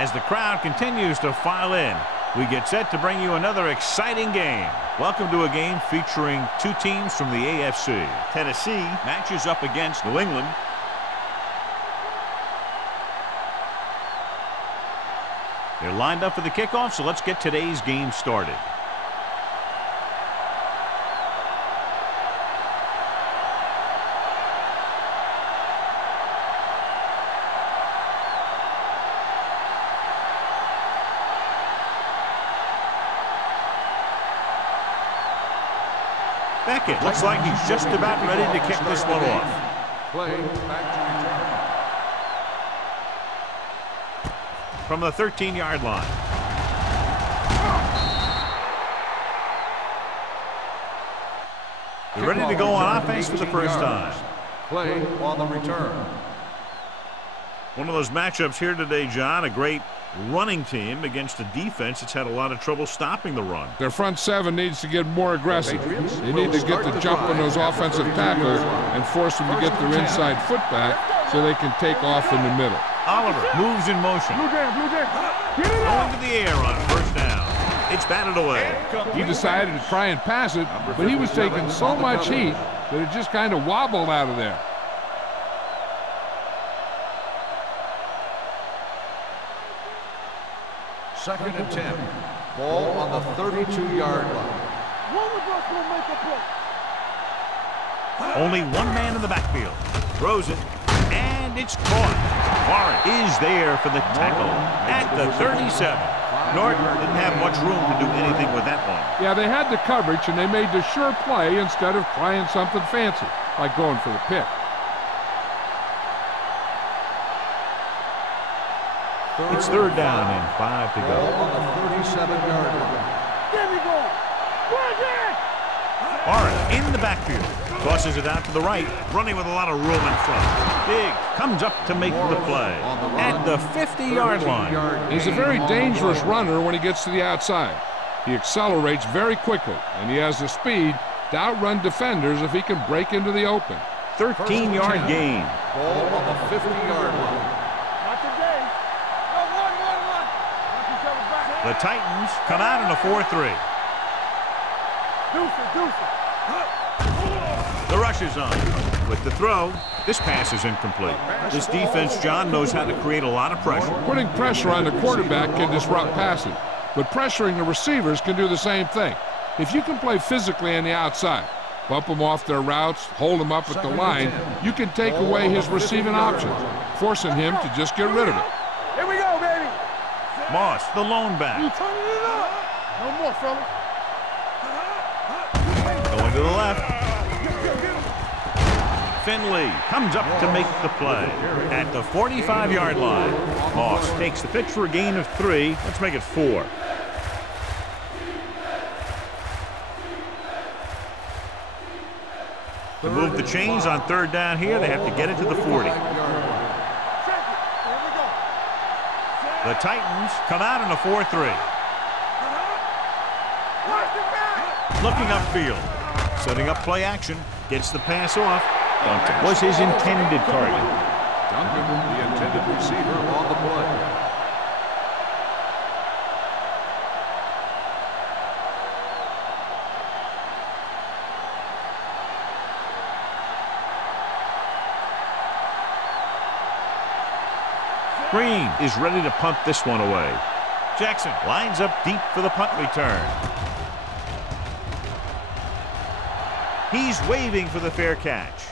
As the crowd continues to file in, we get set to bring you another exciting game. Welcome to a game featuring two teams from the AFC. Tennessee matches up against New England. They're lined up for the kickoff, so let's get today's game started. Beckett looks like he's just about ready to kick this one off. Play back to return. From the 13-yard line. They're ready to go on offense for the first time. Play on the return. One of those matchups here today, John, a great running team against a defense that's had a lot of trouble stopping the run. Their front seven needs to get more aggressive. They need to get the jump on those offensive tackles and force them to get their inside foot back so they can take off in the middle. Oliver moves in motion. Going to the air on first down. It's batted away. He decided to try and pass it, but he was taking so much heat that it just kind of wobbled out of there. Second and 10. Ball on the 32-yard line. Only one man in the backfield. Throws it, and it's caught. Warren is there for the tackle at the 37. Norton didn't have much room to do anything with that one. Yeah, they had the coverage, and they made the sure play instead of trying something fancy, like going for the pick. It's third down and 5 to go. On the 37-yard line. Warren in the backfield. Tosses it out to the right, running with a lot of room in front. Big comes up to make the play at the 50-yard line. He's a very dangerous runner when he gets to the outside. He accelerates very quickly, and he has the speed to outrun defenders if he can break into the open. 13-yard gain. Ball on the 50-yard line. The Titans come out in a 4-3. The rush is on. With the throw, this pass is incomplete. This defense, John, knows how to create a lot of pressure. Putting pressure on the quarterback can disrupt passing, but pressuring the receivers can do the same thing. If you can play physically on the outside, bump them off their routes, hold them up at the line, you can take away his receiving options, forcing him to just get rid of it. Here we go, baby. Moss, the lone back. You turning it up. No more, fella. Going to the left. Finley comes up to make the play at the 45-yard line. Moss takes the pitch for a gain of 3. Let's make it 4. To move the chains on third down here, they have to get it to the 40. The Titans come out in a 4-3. Looking upfield. Setting up play action. Gets the pass off. Duncan was his intended target. Duncan, the intended receiver, on the play. Green is ready to punt this one away. Jackson lines up deep for the punt return. He's waving for the fair catch.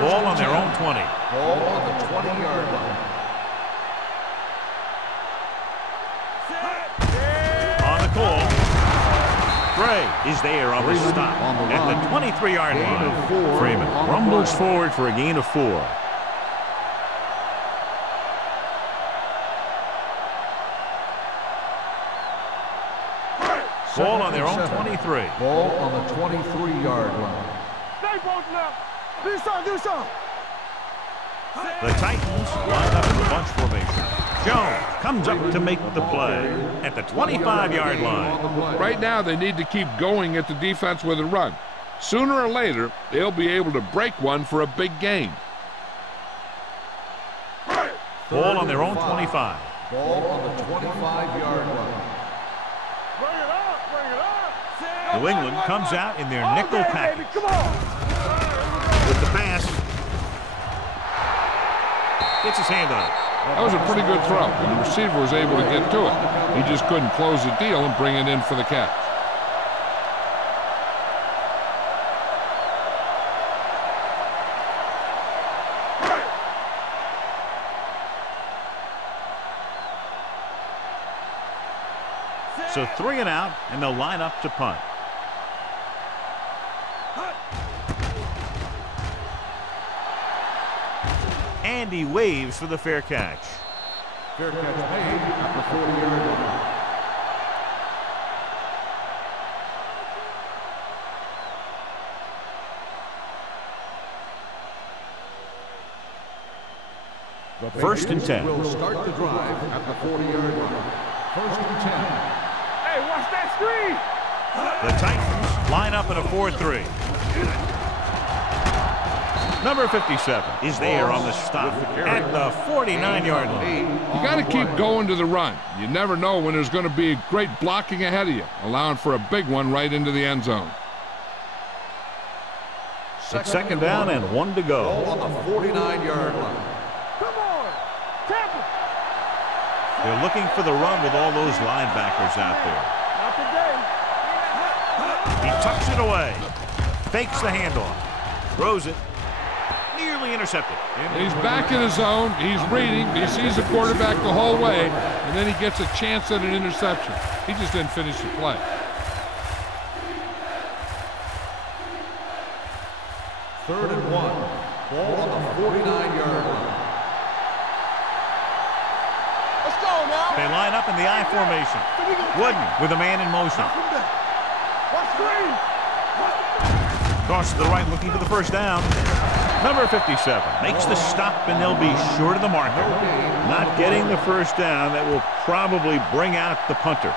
Ball on their own 20. Ball on the 20-yard line. Gray is there on the stop at the 23-yard line. Freeman rumbles forward for a gain of 4. Ball on their own 23. Ball on the 23-yard line. Stay both left. Do something, do something. The Titans line up in the bunch formation. Jones comes up to make the play at the 25-yard line. Right now, they need to keep going at the defense with a run. Sooner or later, they'll be able to break one for a big gain. Ball on their own 25. Ball on the 25-yard line. Bring it up, bring it up. New England comes out in their nickel Okay, package. baby, come on. With the pass. Gets his hand on it. That was a pretty good throw, and the receiver was able to get to it. He just couldn't close the deal and bring it in for the catch. So 3 and out, and they'll line up to punt. And he waves for the fair catch. Fair catch made at the 40-yard line. First and 10. Will start the drive at the 40-yard line. First and 10. Hey, watch that screen. The Titans line up in a 4-3. Number 57 is there on the stop at the 49-yard line. You got to keep going to the run. You never know when there's going to be great blocking ahead of you, allowing for a big one right into the end zone. It's second down and 1 to go. Ball on the 49-yard line. Come on. Tap it. They're looking for the run with all those linebackers out there. Not today. He tucks it away. Fakes the handoff. Throws it. Nearly intercepted. He's back in his zone. He's reading. He sees the quarterback the whole way, and then he gets a chance at an interception. He just didn't finish the play. Third and 1. Ball on the 49-yard line. Let's go now. They line up in the I formation. Wooden with a man in motion. Watch screen. Cross to the right looking for the first down. Number 57 makes the stop, and they'll be short of the marker. Not getting the first down. That will probably bring out the punter.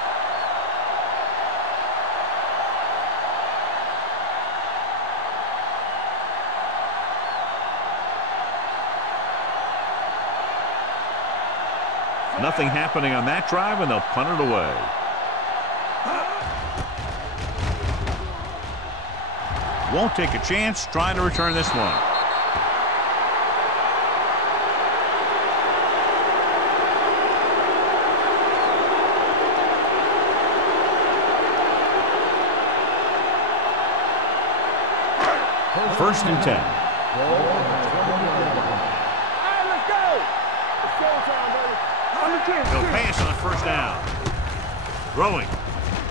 Nothing happening on that drive, and they'll punt it away. Won't take a chance trying to return this one. First and 10. All right, let's go. It's showtime, baby. On the kids. He'll pass on first down. Throwing.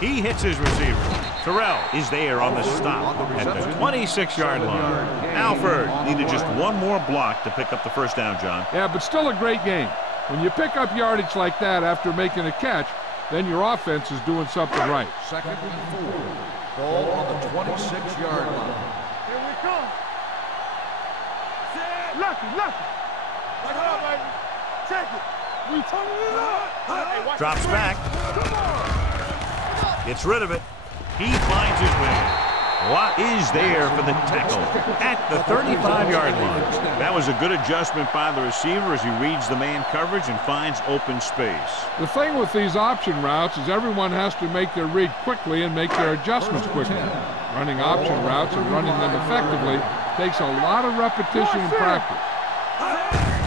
He hits his receiver. Terrell is there on the stop at the 26-yard line. Alford needed just one more block to pick up the first down, John. Yeah, but still a great game. When you pick up yardage like that after making a catch, then your offense is doing something right. Second and 4. Ball on the 26-yard line. Here we come. Lucky, lucky. Take it up, baby. Take it. We turning it up. Hey, watch Drops the back. Come on. Gets rid of it. He finds his man. Watt is there for the tackle at the 35-yard line. That was a good adjustment by the receiver as he reads the man coverage and finds open space. The thing with these option routes is everyone has to make their read quickly and make their adjustments quickly. Running option routes and running them effectively takes a lot of repetition and practice.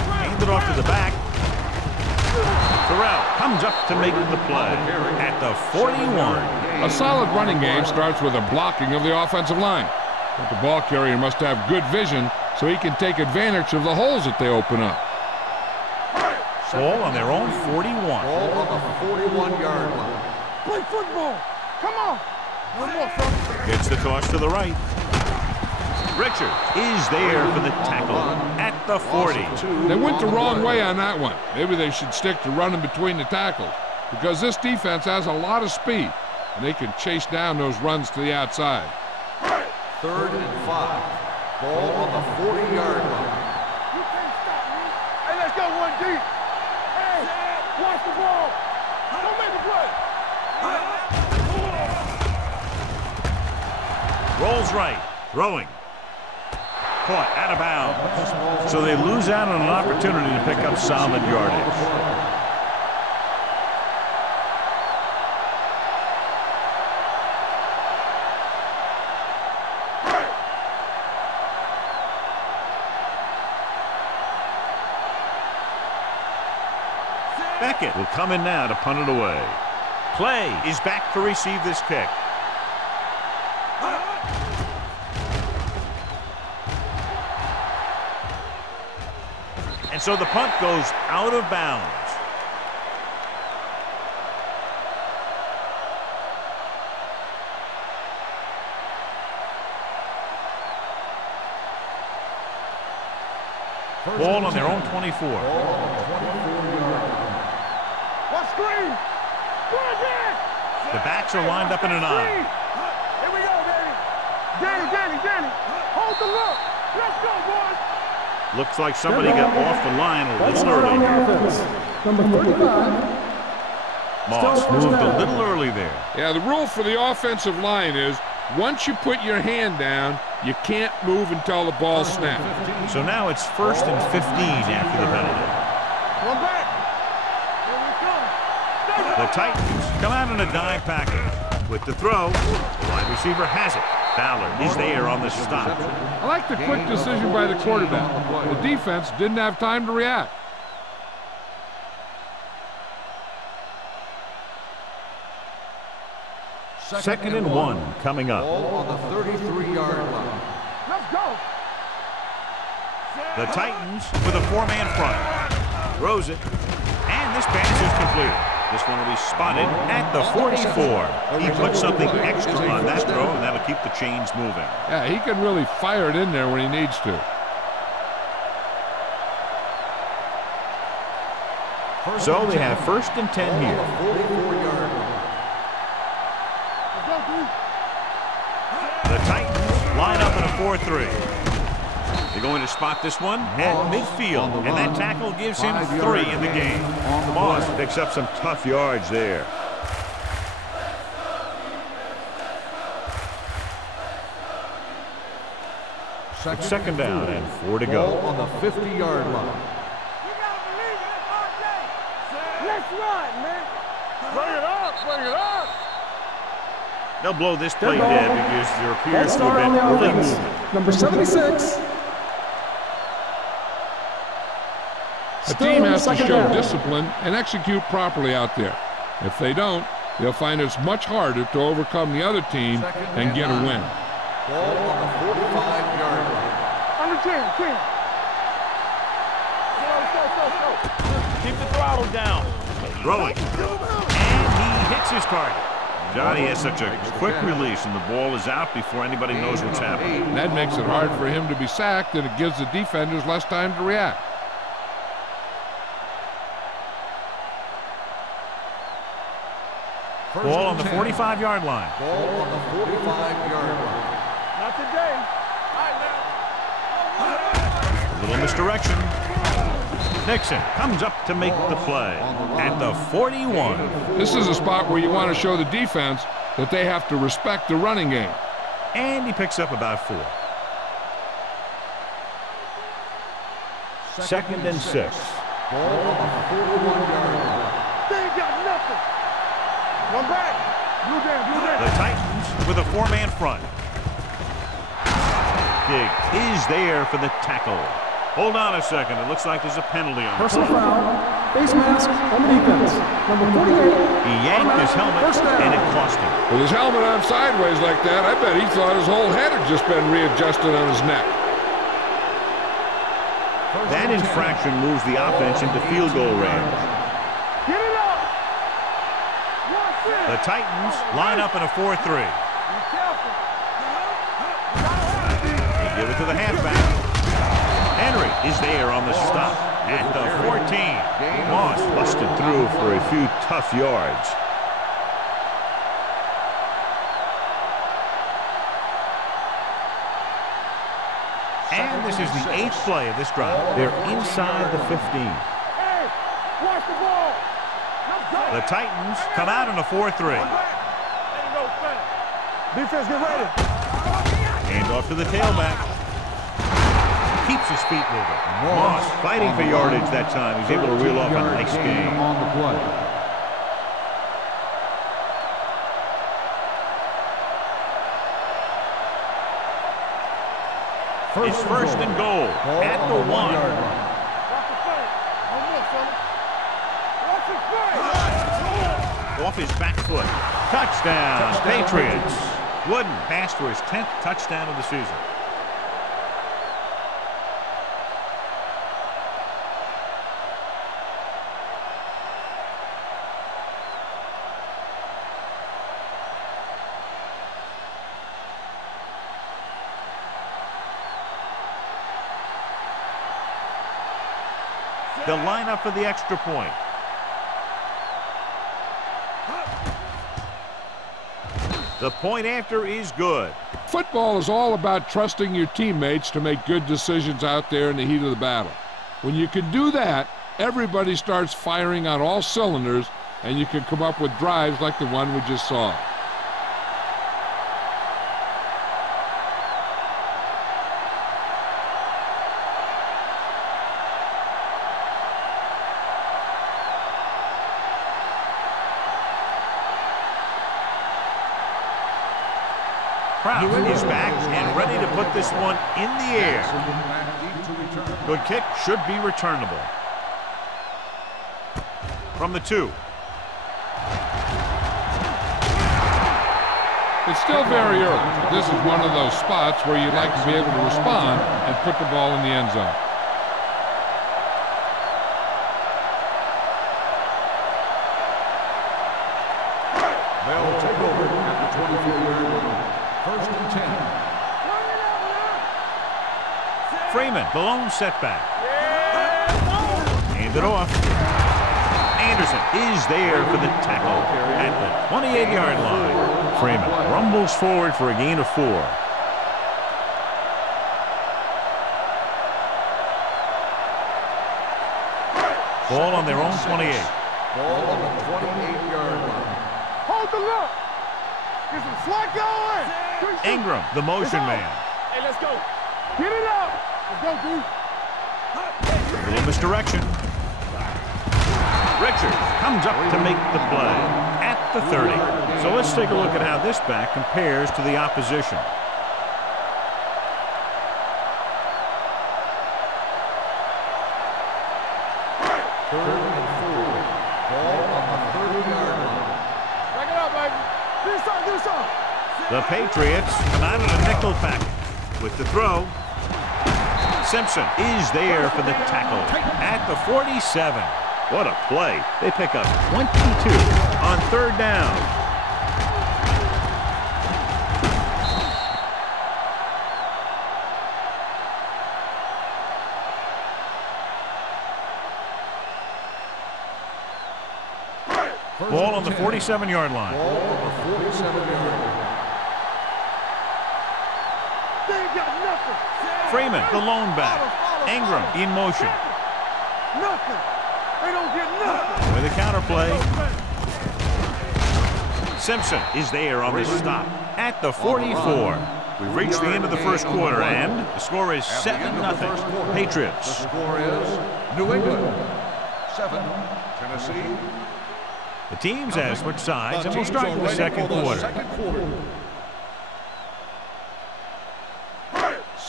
Handed off to the back. Terrell comes up to make the play at the 41. A solid running game starts with a blocking of the offensive line. But the ball carrier must have good vision so he can take advantage of the holes that they open up. Ball on their own 41. Ball on the 41-yard line. Play football. Come on. One more, fellas. Gets the toss to the right. Richard is there for the tackle at the 40. They went the wrong way on that one. Maybe they should stick to running between the tackles because this defense has a lot of speed and they can chase down those runs to the outside. Third and 5. Ball on the 40-yard line. You can't stop me. go one deep. Hey, watch the ball. Don't make a play. Rolls right. Throwing. Caught out of bounds. So they lose out on an opportunity to pick up solid yardage. Beckett will come in now to punt it away. Clay is back to receive this kick. And so the punt goes out of bounds. Ball on their own 24. The backs are lined up in an eye. Here we go, Danny. Hold the look. Let's go, boys. Looks like somebody got off the line a little early. Number 35. Moss moved a little early there. Yeah, the rule for the offensive line is once you put your hand down, you can't move until the ball snaps. So now it's 1st and 15 after the penalty. One back. The Titans come out in a dime package. With the throw, the wide receiver has it. Fowler is there on the stop. I like the quick decision by the quarterback. The defense didn't have time to react. Second and 1 coming up. Ball on the 33-yard line. Let's go. The Titans with a 4-man front. Throws it. And this pass is completed. This one will be spotted at the 44. He put something extra on that throw, and that'll keep the chains moving. Yeah, he can really fire it in there when he needs to. So they have 1st and 10 here. 44-yard line. The Titans line up in a 4-3. They're going to spot this one at midfield, and that tackle gives him 3 in the game. Moss picks up some tough yards there. It's second down and 4 to go. Ball on the 50-yard line. Let's run, man. Bring it up. They'll blow this play dead because there appears to have on been the early offense. movement. Number 76. A team has to show discipline and execute properly out there. If they don't, they'll find it's much harder to overcome the other team and get a win. Ball on the 45-yard line. Under 10. Keep the throttle down. Throwing. And he hits his target. Johnny has such a quick release, and the ball is out before anybody knows what's happening. That makes it hard for him to be sacked, and it gives the defenders less time to react. Ball on the 45-yard line. Ball on the 45-yard line. Not today. A little misdirection. Nixon comes up to make the play at the 41. This is a spot where you want to show the defense that they have to respect the running game. And he picks up about 4. Second and 6. Ball on the 41-yard line. They ain't got nothing. One back. Blue down. The Titans with a 4-man front. Diggs is there for the tackle. Hold on a second. It looks like there's a penalty on the Personal play. foul. Face mask on the defense. Number 48. He yanked his helmet, and it cost him. With his helmet on sideways like that, I bet he thought his whole head had just been readjusted on his neck. That infraction moves the offense into field goal range. Get it up. The Titans line up in a 4-3. They give it to the halfback. Henry is there on the stop at the 14. Moss busted through for a few tough yards. And this is the 8th play of this drive. They're inside the 15. Hey, watch the ball. Let's go. The Titans come out in a 4-3. Ain't no fair. Defense, get ready. Hand off to the tailback. Keeps his feet moving. Moss fighting for yardage that time. He's able to reel off a nice gain. On the play. It's first and goal at the 1. Watch the play. Don't miss, fella. Watch the play. Off his back foot. Touchdown, Patriots. Wooden passed for his 10th touchdown of the season. They'll line up for the extra point. The point after is good. Football is all about trusting your teammates to make good decisions out there in the heat of the battle. When you can do that, everybody starts firing on all cylinders, and you can come up with drives like the one we just saw. Kraut is back and ready to put this one in the air. Good kick, should be returnable. From the 2. It's still very early, but this is one of those spots where you'd like to be able to respond and put the ball in the end zone. They'll take over at the 24-yard line. First and 10. Freeman, the lone setback. Hand it off. Anderson is there for the tackle at the 28-yard line. Freeman rumbles forward for a gain of 4. Ball on their own 28. Ball on the 28-yard line. Hold the look. Get some slack going. Ingram, the motion man. Hey, let's go. Get it out. Let's go, dude. A little misdirection. Richards comes up to make the play at the 30. So let's take a look at how this back compares to the opposition. Third and 4. Ball on the 30-yard line. Back it up, baby. Do something. The Patriots come out in a nickel package with the throw. Simpson is there for the tackle at the 47. What a play. They pick up 22 on 3rd down. Ball on the 47-yard line. Ball on the 47-yard line. They ain't got nothing. Freeman, the lone back. Ingram in motion. Nothing. They don't get nothing. With a counterplay. Simpson is there on the stop at the 44. We've reached the end of the first quarter, and the score is 7-0. Patriots. The score is New England 7, Tennessee. The teams have switched sides, and we'll start with the second quarter.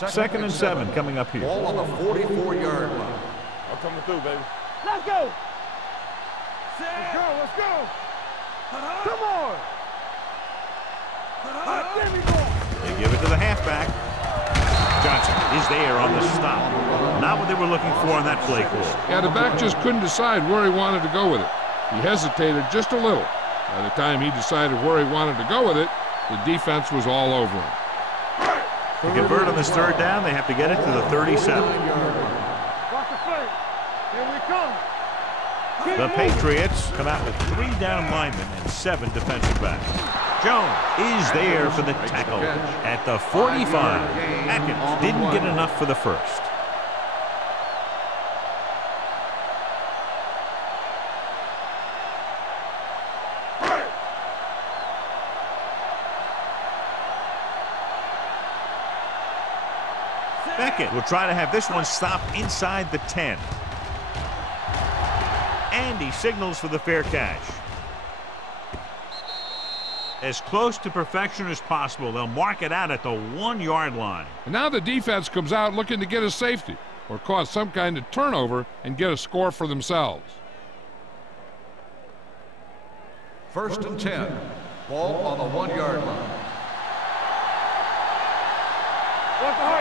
Second and 7 coming up here. Ball on the 44-yard line. I'm coming through, baby. Let's go. Let's go. Come on. There we go. They give it to the halfback. Johnson is there on the stop. Not what they were looking for on that play call. Yeah, the back just couldn't decide where he wanted to go with it. He hesitated just a little. By the time he decided where he wanted to go with it, the defense was all over him. To convert on this 3rd down, they have to get it to the 37. Watch the play. Here we come. The Patriots come out with 3 down linemen and 7 defensive backs. Jones is there for the tackle at the 45. Atkins didn't get enough for the first. Beckett will try to have this one stopped inside the 10. And he signals for the fair catch. As close to perfection as possible. They'll mark it out at the 1-yard line. And now the defense comes out looking to get a safety or cause some kind of turnover and get a score for themselves. 1st and 10. Ball on the 1-yard line.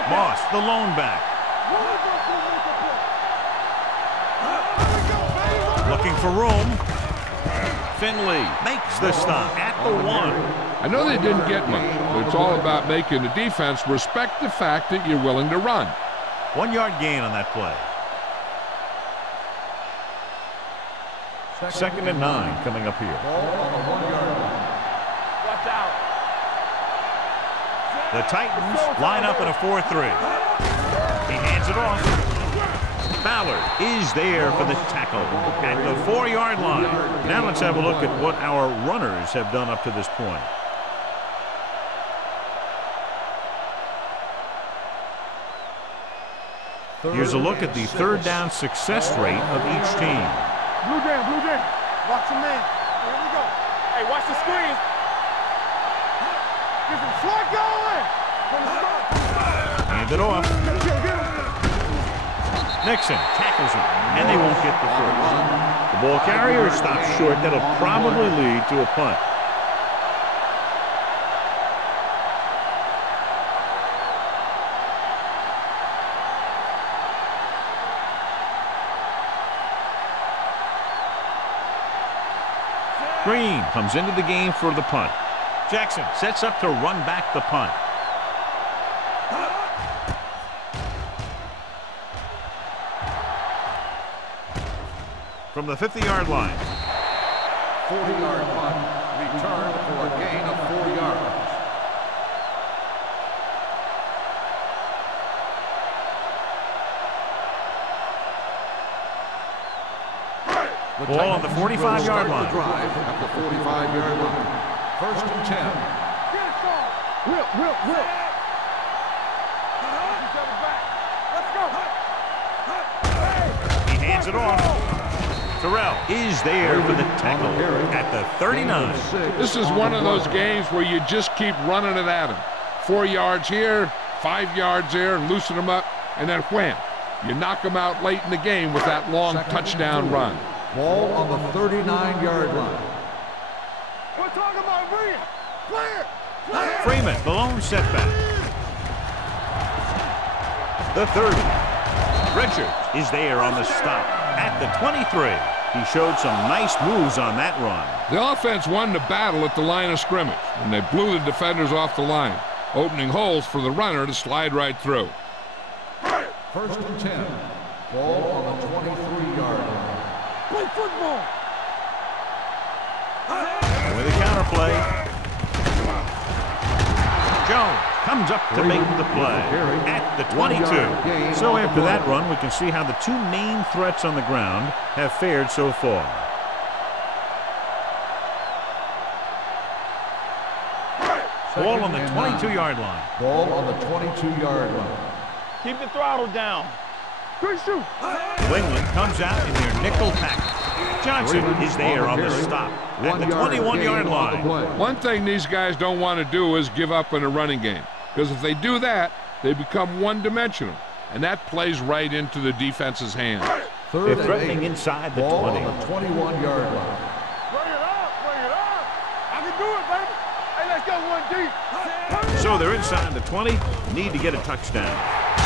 Moss, the lone back. Looking for room. Finley makes the stop at the 1. I know they didn't get much, but it's all about making the defense respect the fact that you're willing to run. 1-yard gain on that play. 2nd and 9 coming up here. Ball on the 1-yard line. Watch out. The Titans line up in a 4-3. He hands it off. Ballard is there for the tackle at the 4-yard line. Now let's have a look at what our runners have done up to this point. Here's a look at the 3rd down success rate of each team. Blue jam, blue jam. Watch the man. Here we go. Hey, watch the screen. Get some slot going. Hand it off. Nixon tackles him, and they won't get the first. The ball carrier stops short. That'll probably lead to a punt. Green comes into the game for the punt. Jackson sets up to run back the punt. From the 50-yard line. 40-yard punt. Return for a gain of 4 yards. Ball on the 45-yard line. Drive at the 45-yard line. 1st and 10. Whip. Let's go. He hands it off. Terrell is there for the tackle at the 39. This is one of those games where you just keep running it at them. 4 yards here, 5 yards there, and loosen them up, and then wham. You knock them out late in the game with that long touchdown run. Ball on the 39-yard line. We're talking about William. Clear. Freeman, the lone setback. The 30. Richards is there on the stop at the 23. He showed some nice moves on that run. The offense won the battle at the line of scrimmage, and they blew the defenders off the line, opening holes for the runner to slide right through. 1st and 10. Ball on the 23-yard line. Play football. With a counterplay. Jones comes up to make the play at the 22. So after that run, we can see how the two main threats on the ground have fared so far. Ball on the 22-yard line. Ball on the 22-yard line. Keep the throttle down. Good shoot. Wingland comes out in their nickel package. Johnson is there on the stop at the 21-yard line. One thing these guys don't want to do is give up in a running game, because if they do that, they become one-dimensional, and that plays right into the defense's hands. They're threatening inside the 20. Ball on the 21-yard line. Bring it up. I can do it, baby. Hey, let's go 1 deep. So they're inside the 20, need to get a touchdown.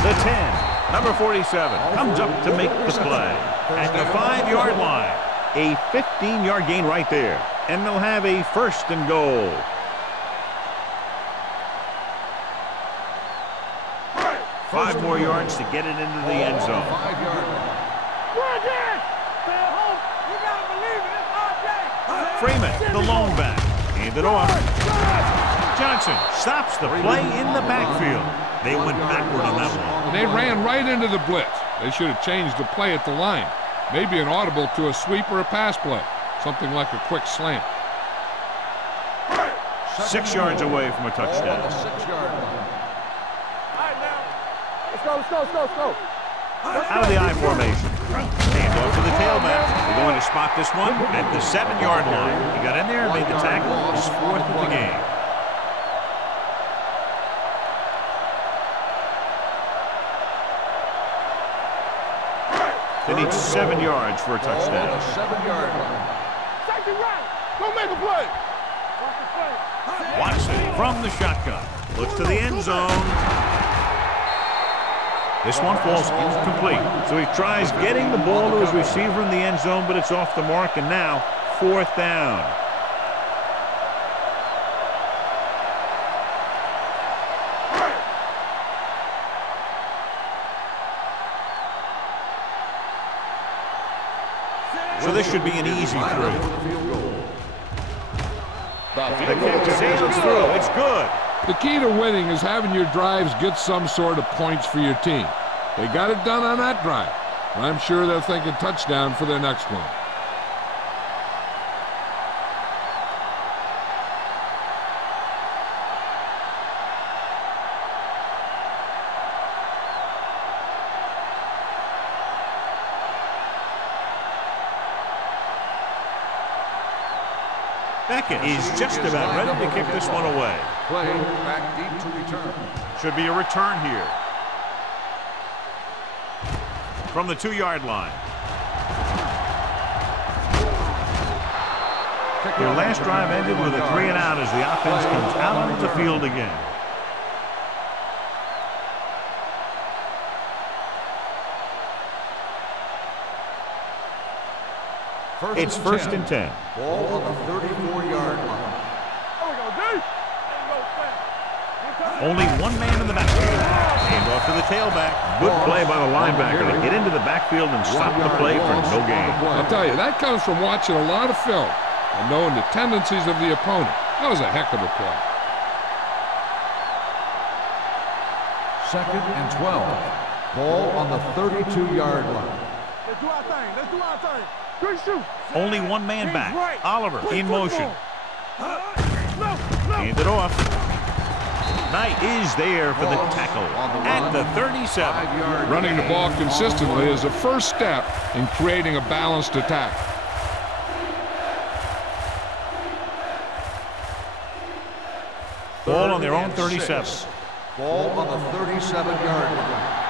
The 10. Number 47 comes up to make the play at the 5-yard line. A 15-yard gain right there. And they'll have a 1st and goal. Five more yards to get it into the end zone. 5-yard line. We're again. Stay at home. You got to believe it. It's our day. Freeman, the lone back. Hand it off. Johnson stops the play in the backfield. They went backward on that one. And they ran right into the blitz. They should have changed the play at the line. Maybe an audible to a sweep or a pass play. Something like a quick slant. 6 yards away from a touchdown. Ball on the 6-yard line. Let's go. Out of the I formation. Hand off to the tailback. They're going to spot this one at the 7-yard line. He got in there and made the tackle. His 4th of the game. They need 7 yards for a touchdown. Ball on the 7-yard line. Safety right. Go make a play. Watson from the shotgun. Looks to the end zone. This one falls incomplete. So he tries getting the ball to his receiver in the end zone, but it's off the mark, and now 4th down. So this should be an easy throw. The kick sails through. It's good. The key to winning is having your drives get some sort of points for your team. They got it done on that drive. And I'm sure they're thinking touchdown for their next one. Beckett is just about ready to kick this one away. Play back deep to return. Should be a return here. From the 2-yard line. Their last drive ended with a 3-and-out as the offense comes out onto the field again. It's 1st and 10. Ball on the 34-yard line. Only one man in the backfield. Hand off to the tailback. Good play by the linebacker to get into the backfield and stop the play for no gain. I'll tell you, that comes from watching a lot of film and knowing the tendencies of the opponent. That was a heck of a play. 2nd and 12. Ball on the 32-yard line. Let's do our thing. Only one man back. Oliver in motion. Hand it off. Knight is there for the tackle at the 37. Running the ball consistently is the first step in creating a balanced attack. Ball on their own 37. Ball on the 37-yard line.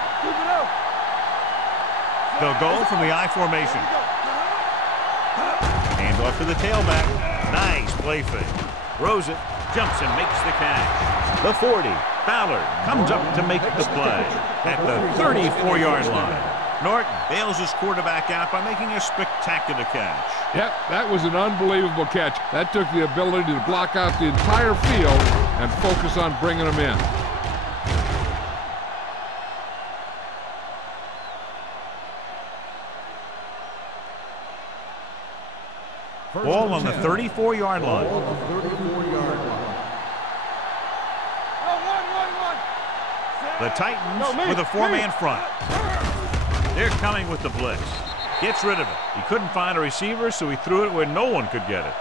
They'll go from the I formation. Hand off to the tailback. Nice play fake. Throws it, jumps and makes the catch. The 40. Ballard comes up to make the play at the 34-yard line. Norton bails his quarterback out by making a spectacular catch. Yep, that was an unbelievable catch. That took the ability to block out the entire field and focus on bringing them in. Ball on the 34-yard line. Ball on the 34-yard line. The Titans with a 4-man front. They're coming with the blitz. Gets rid of it. He couldn't find a receiver, so he threw it where no one could get it.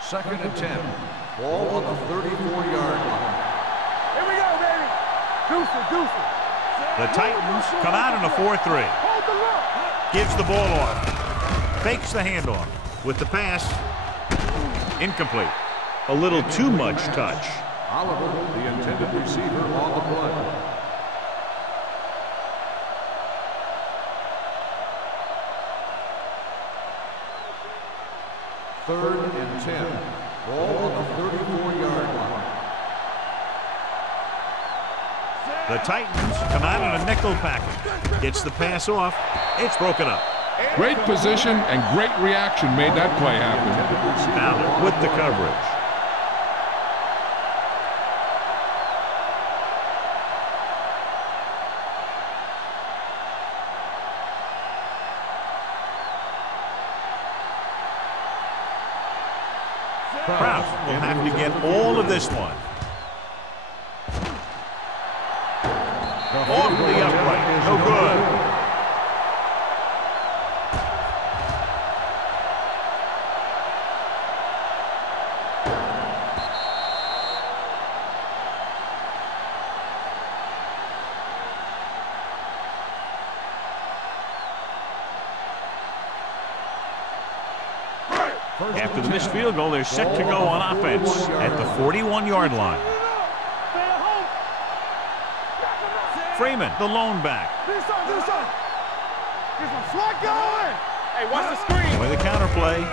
Second and 10. Ball on the 34-yard line. Here we go, baby. Deuce it. The Titans come out in a 4-3. Hold the look. Gives the ball off. Fakes the handoff. With the pass, incomplete. A little too much touch. Oliver, the intended receiver, on the play. Third and 10. Ball on the 34-yard line. The Titans come out in a nickel package. Gets the pass off. It's broken up. Great position and great reaction made that play happen. Ballard with the coverage. Kraus will have to get all of this one. Off the upright. No good. After the missed field goal, they're set to go on offense at the 41-yard line. Freeman, the lone back. Hey, watch the screen. With the counterplay.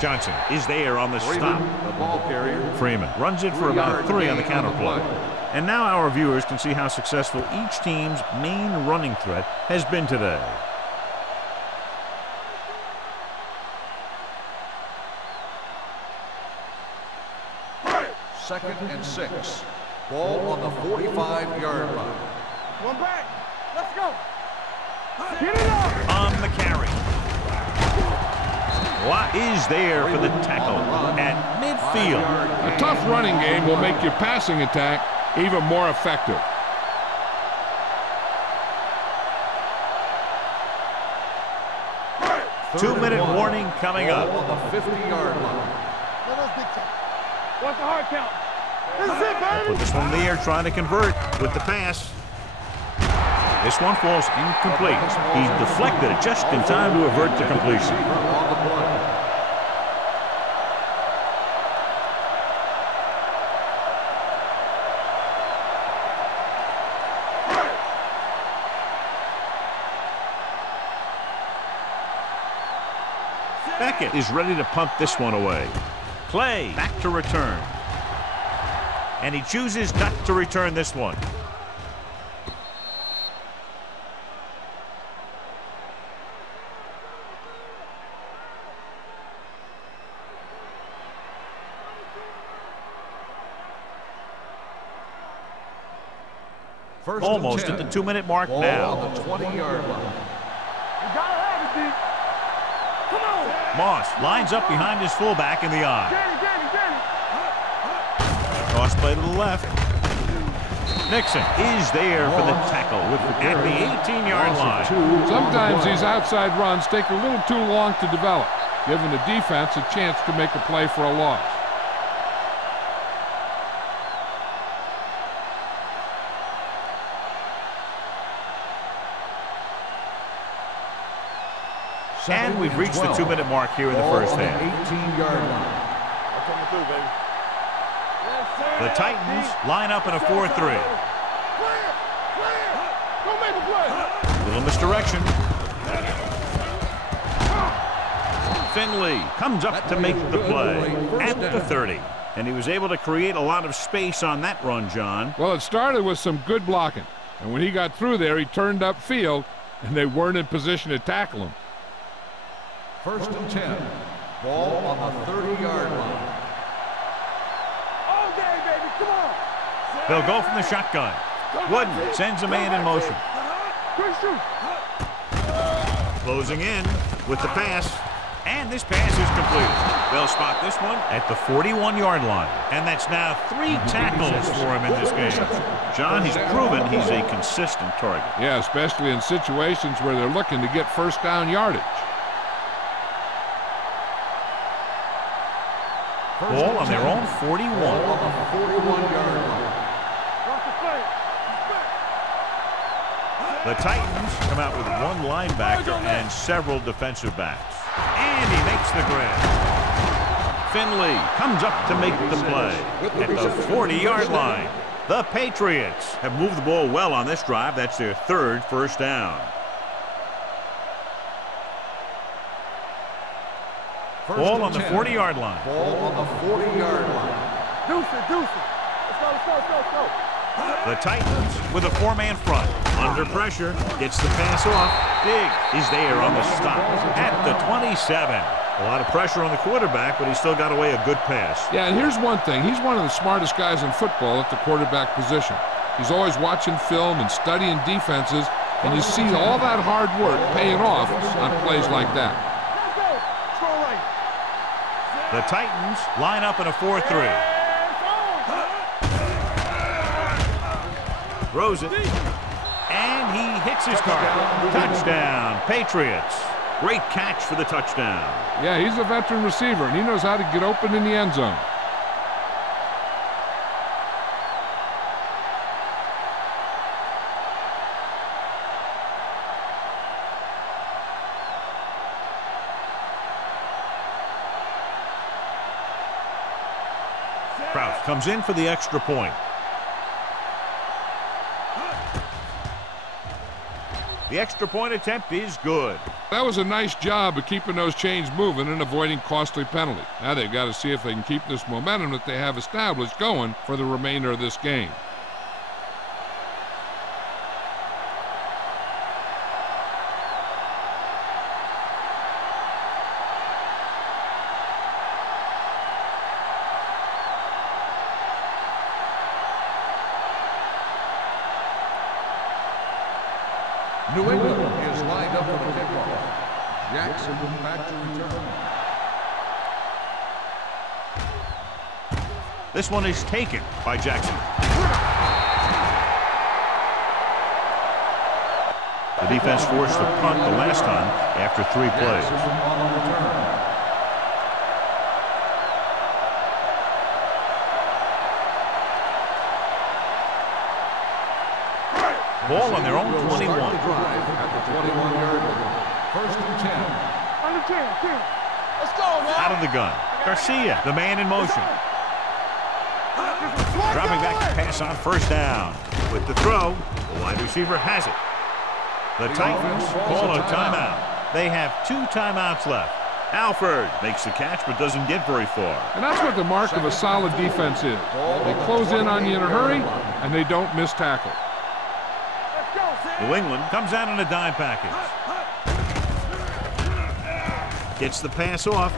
Johnson is there on the stop. The ball carrier. Freeman runs it for about 3 on the counterplay. And now our viewers can see how successful each team's main running threat has been today. Second and 6. Ball on the 45-yard line. One back. Let's go. Get it up. On the carry. Watt is there for the tackle at midfield. A tough running game will make your passing attack even more effective. Two-minute warning coming up. On the 50-yard line. What's the hard count? This is it, baby. Put this one in the air, trying to convert with the pass. This one falls incomplete. He deflected it just in time to avert the completion. On the play. Beckett is ready to punt this one away. Clay back to return. And he chooses not to return this one. First Almost and at 10. the 2-minute mark Ball now. on the 20-yard line. You gotta have it, D. Come on. Moss lines up behind his fullback in the eye. Danny. Cross play to the left. Nixon is there for the tackle at the 18-yard line. Sometimes these outside runs take a little too long to develop, giving the defense a chance to make a play for a loss. And we've reached the 2-minute mark here in the first half. 18-yard line. Coming through, baby. The Titans line up in a 4-3. Clear. Go make a play. Little misdirection. Finley comes up to make the play at the 30. And he was able to create a lot of space on that run, John. Well, it started with some good blocking. And when he got through there, he turned upfield, and they weren't in position to tackle him. First and 10. Ball on the 30-yard line. All day, baby. Come on. They'll go from the shotgun. Wooden sends a man in motion. Quick shoot. Closing in with the pass. And this pass is completed. They'll spot this one at the 41-yard line. And that's now 3 tackles for him in this game. John, he's proven he's a consistent target. Yeah, especially in situations where they're looking to get first down yardage. Ball on their own 41. On the 41-yard line. Watch the play. The Titans come out with 1 linebacker and several defensive backs. And he makes the grab. Finley comes up to make the play at the 40-yard line. The Patriots have moved the ball well on this drive. That's their 3rd first down. Ball on the 40-yard line. Ball on the 40-yard line. Deuce it. Let's go. The Titans with a 4-man front. Under pressure, gets the pass off. Big is there on the stop at the 27. A lot of pressure on the quarterback, but he still got away a good pass. Yeah, and here's one thing. He's one of the smartest guys in football at the quarterback position. He's always watching film and studying defenses, and you see all that hard work paying off on plays like that. Let's go. Scroll right. The Titans line up in a 4-3. Throws it. And he hits his target. Touchdown, Patriots. Great catch for the touchdown. Yeah, he's a veteran receiver, and he knows how to get open in the end zone. Kraus comes in for the extra point. The extra point attempt is good. That was a nice job of keeping those chains moving and avoiding costly penalties. Now they've got to see if they can keep this momentum that they have established going for the remainder of this game. New England is lined up for the kickoff. Jackson back to return. This one is taken by Jackson. The defense forced a punt the last time after 3 plays. Jackson on the return. Ball on their own 21. Drive at the 21-yard line. 1st and 10. Under 10. Let's go, man. Out of the gun. Garcia, the man in motion. Dropping back to pass on 1st down. With the throw, the wide receiver has it. The Titans call a timeout. They have 2 timeouts left. Alford makes the catch but doesn't get very far. And that's what the mark of a solid defense is. They close in on you in a hurry, and they don't miss tackle. New England comes out in a dime package. Gets the pass off.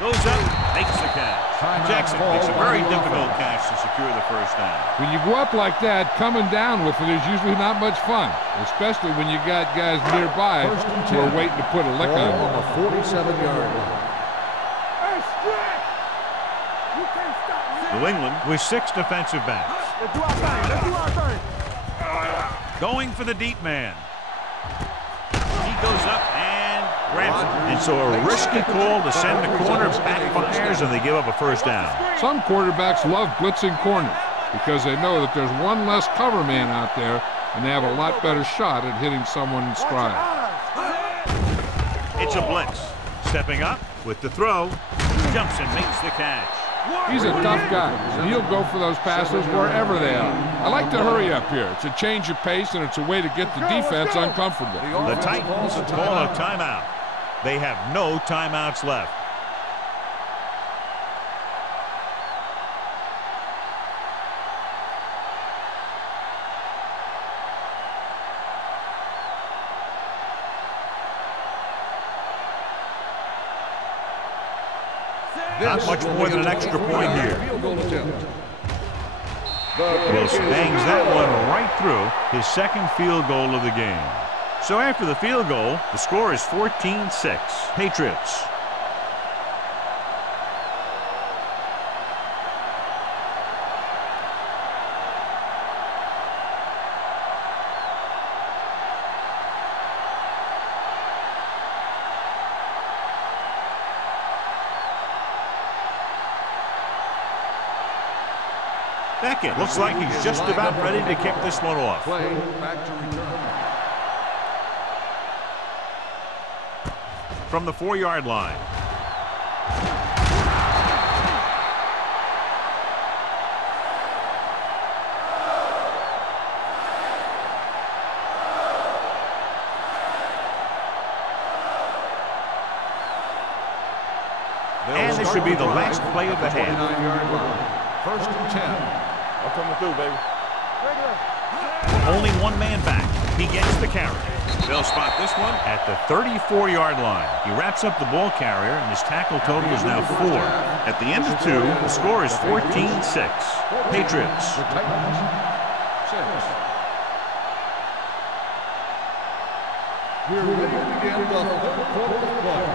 Goes up, makes the catch. Jackson makes a very difficult catch to secure the 1st down. When you go up like that, coming down with it is usually not much fun, especially when you got guys nearby who are waiting to put a lick on the 47-yard line. New England with 6 defensive backs. Let's do our thing. Let's do our thing. Going for the deep man. He goes up and grabs it. And so a risky call to send the corner backfires, and they give up a 1st down. Some quarterbacks love blitzing corners because they know that there's one less cover man out there, and they have a lot better shot at hitting someone in stride. It's a blitz. Stepping up with the throw. Jumps and makes the catch. He's a tough guy, and he'll go for those passes wherever they are. I like to hurry up here. It's a change of pace, and it's a way to get the defense uncomfortable. The Titans call a timeout. They have no timeouts left. Not much more than an extra point here. Wills bangs that one right through his 2nd field goal of the game. So after the field goal, the score is 14-6. Patriots. Beckett looks like he's just about ready to kick this one off. Play back to return. From the 4-yard line. And this should be the last play of the half. 29-yard line. 1st and 10. I'm coming through, baby. Only one man back. He gets the carry. They'll spot this one at the 34-yard line. He wraps up the ball carrier, and his tackle total is now 4. At the end of 2, the score is 14-6. Patriots. The Titans, 6. We're ready to begin the 3rd quarter of play.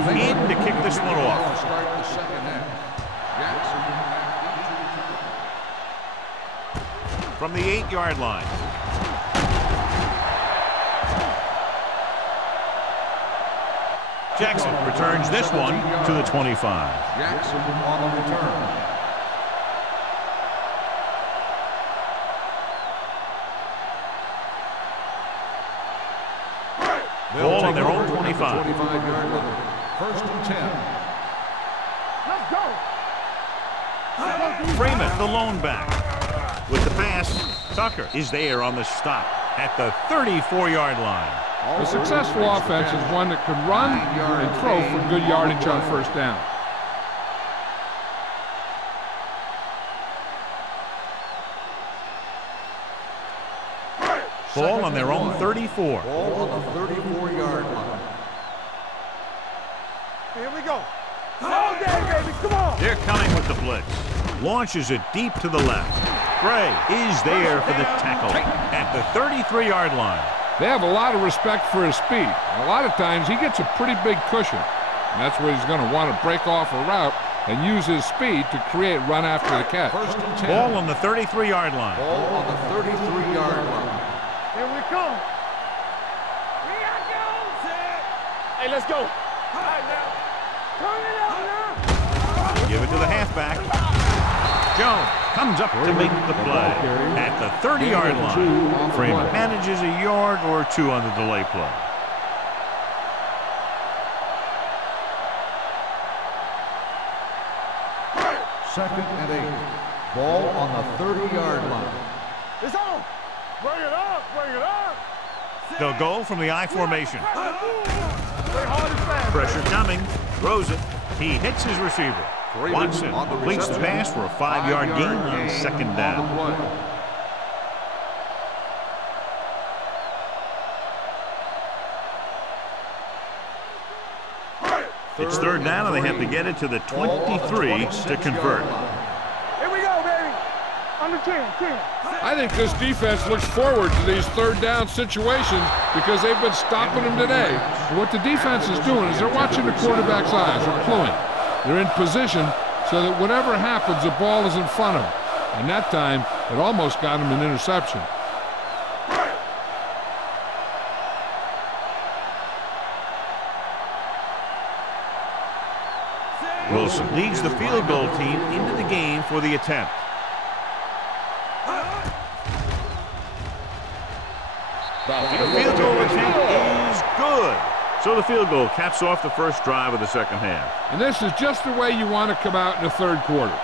in to kick this one off. Start the second half. Jackson From the 8-yard line. Jackson returns this one to the 25. Jackson on the return. Ball on their own 25. 25-yard line. First and 10. Let's go. Freeman, the lone back. With the pass, Tucker is there on the stop at the 34-yard line. A successful offense is one that can run and throw for good yardage on first down. Ball on their own 34. Ball on the 34-yard line. Here we go. All day, baby. Come on. They're coming with the blitz. Launches it deep to the left. Gray is there for the tackle at the 33-yard line. They have a lot of respect for his speed. A lot of times he gets a pretty big cushion. And that's where he's going to want to break off a route and use his speed to create run after the catch. First and 10. Ball on the 33-yard line. Ball on the 33-yard line. Here we come. Hey, let's go. All right, now. Turn it up now. Give it to the halfback. Jones comes up to make the play at the 30-yard line. Freeman manages a yard or two on the delay play. Second and 8. Ball on the 30-yard line. It's on. Bring it up. Bring it up. They'll go from the I formation. Play hard and fast. Pressure coming. Throws it. He hits his receiver. Watson completes the pass for a 5-yard gain on second down. It's third down, and they have to get it to the 23 to convert. Here we go, baby. Under 10. I think this defense looks forward to these third down situations because they've been stopping them today. And what the defense is doing is they're watching the quarterback's eyes. They're cluing. They're in position so that whatever happens, the ball is in front of them. And that time, it almost got him an interception. Wilson leads the field goal team into the game for the attempt. The field goal attempt is good. So the field goal caps off the first drive of the second half. And this is just the way you want to come out in the third quarter.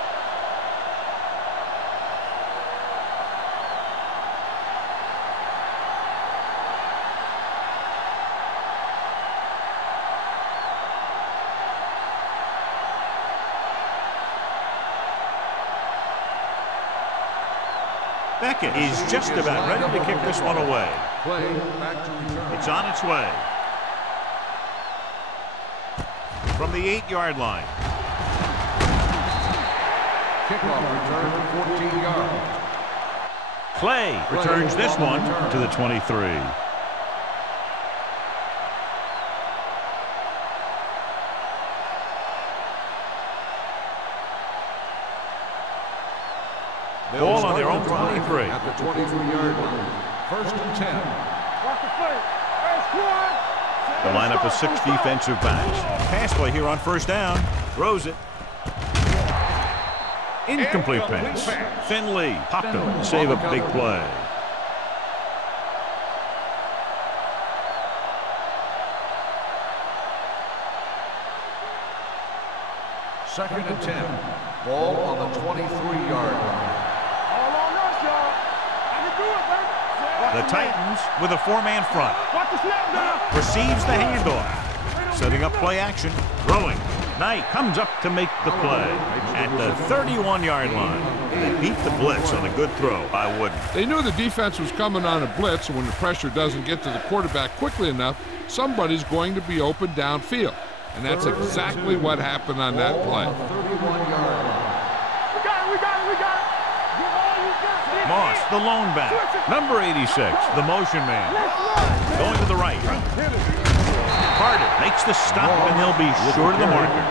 Beckett is just about ready to kick this one away. Play back to return. It's on its way. From the 8-yard line. Kickoff return to 14 yards. Clay returns this one to the 23. Ball on their own 23. At the 23-yard line. First and 10. Watch the play. Hey, squad. The lineup of 6 defensive backs. Pass play here on first down. Throws it. Incomplete pass. Finley popped him. Save a big play. Second and 10. Ball on the 23-yard line. All on us, y'all. I can do it, baby. The Titans with a 4-man front. Watch the snap now. Receives the handoff. Setting up play action. Throwing. Knight comes up to make the play at the 31-yard line. And they beat the blitz on a good throw by Wooden. They knew the defense was coming on a blitz, and when the pressure doesn't get to the quarterback quickly enough, somebody's going to be open downfield. And that's exactly what happened on that play. 31-yard line. We got it. Give all you got. Moss, the lone back. Number 86, the motion man. Let's run. Going to the right. Carter makes the stop, and they'll be short of the marker.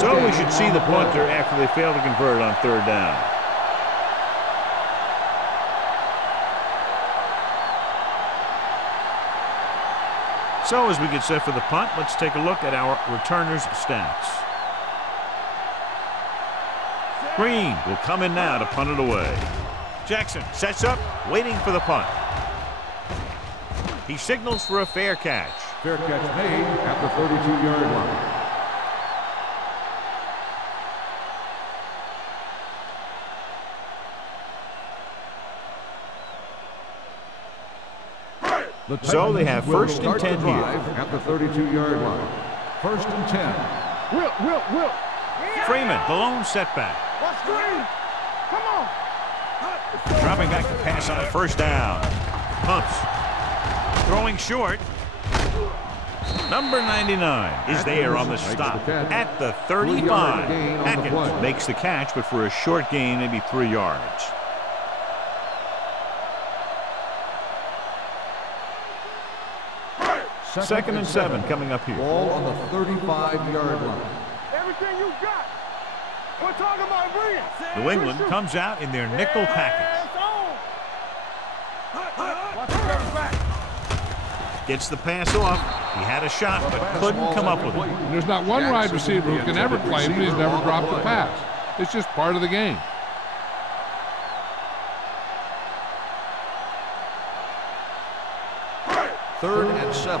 So we should see the punter after they fail to convert on third down. So as we get set for the punt, let's take a look at our returners' stats. Green will come in now to punt it away. Jackson sets up, waiting for the punt. He signals for a fair catch. Fair catch made at the 32-yard line. So they have first and 10 here. At the 32-yard line. First and 10. Will. Freeman, the lone setback. Watch screen. Come on. Dropping back to pass on first down. Pumps. Throwing short. Number 99 is there on the stop at the 35. Atkins makes the catch, but for a short gain, maybe 3 yards. Second and 7 coming up here. Ball on the 35-yard line. Everything you got. We're talking about brilliant. New England comes out in their nickel package. Gets the pass off. He had a shot, but couldn't come up with it. And there's not one wide receiver who can ever claim that he's never dropped a pass. It's just part of the game. Third and 7.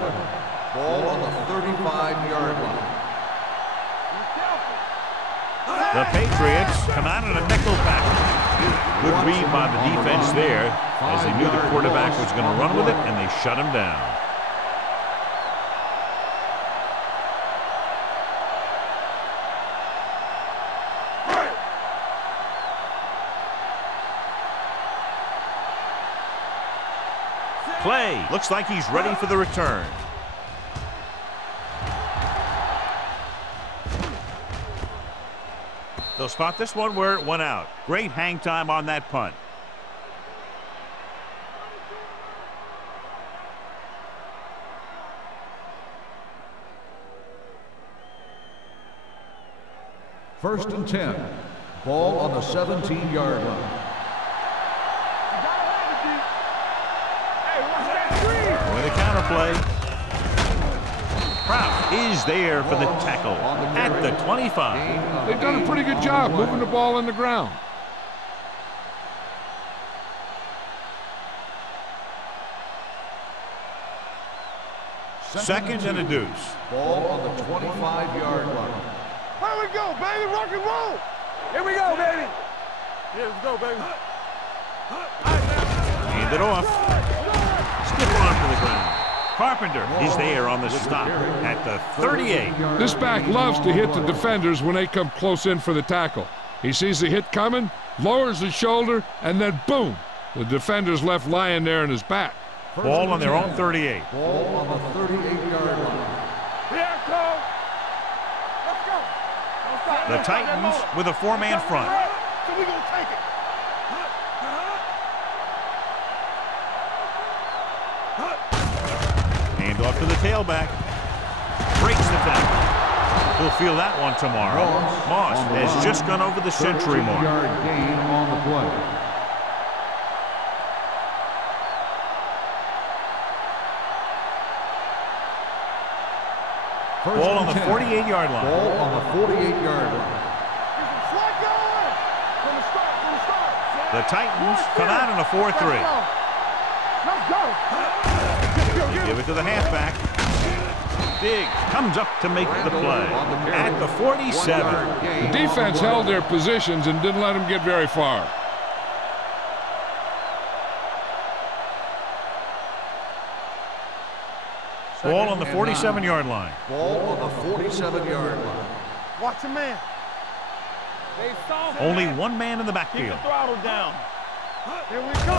Ball on the 35-yard line. The Patriots come out in a nickel package. Good read by the defense there, as they knew the quarterback was going to run with it, and they shut him down. Play. Looks like he's ready for the return. They'll spot this one where it went out. Great hang time on that punt. First and 10. Ball on the 17-yard line. With a counterplay. Kraft is there for the tackle at the 25. They've done a pretty good job moving the ball in the ground. Second and a deuce. Ball on the 25-yard line. Here we go, baby. Rock and roll. Here we go, baby. Here we go, baby. Hand it off. Skip on to the ground. Carpenter is there on the stop at the 38. This back loves to hit the defenders when they come close in for the tackle. He sees the hit coming, lowers his shoulder, and then boom, the defender's left lying there in his back. Ball on their own 38. Ball on the 38-yard line. Here it goes. Let's go. Don't stop. The Titans with a 4-man front. So we gonna take it. Hand off to the tailback. Breaks the tackle. He'll feel that one tomorrow. Moss has just gone over the century mark. 13-yard gain on the play. Ball on the 48-yard line. Ball on the 48-yard line. Slide going. From the start. The Titans come out in a 4-3. Let's go. Give it to the halfback. Diggs comes up to make the play at the 47. The defense held their positions and didn't let them get very far. Ball on the 47-yard line. Ball on the 47-yard line. Watch your man. Only one man in the Keep backfield. the throttle down. Here we go.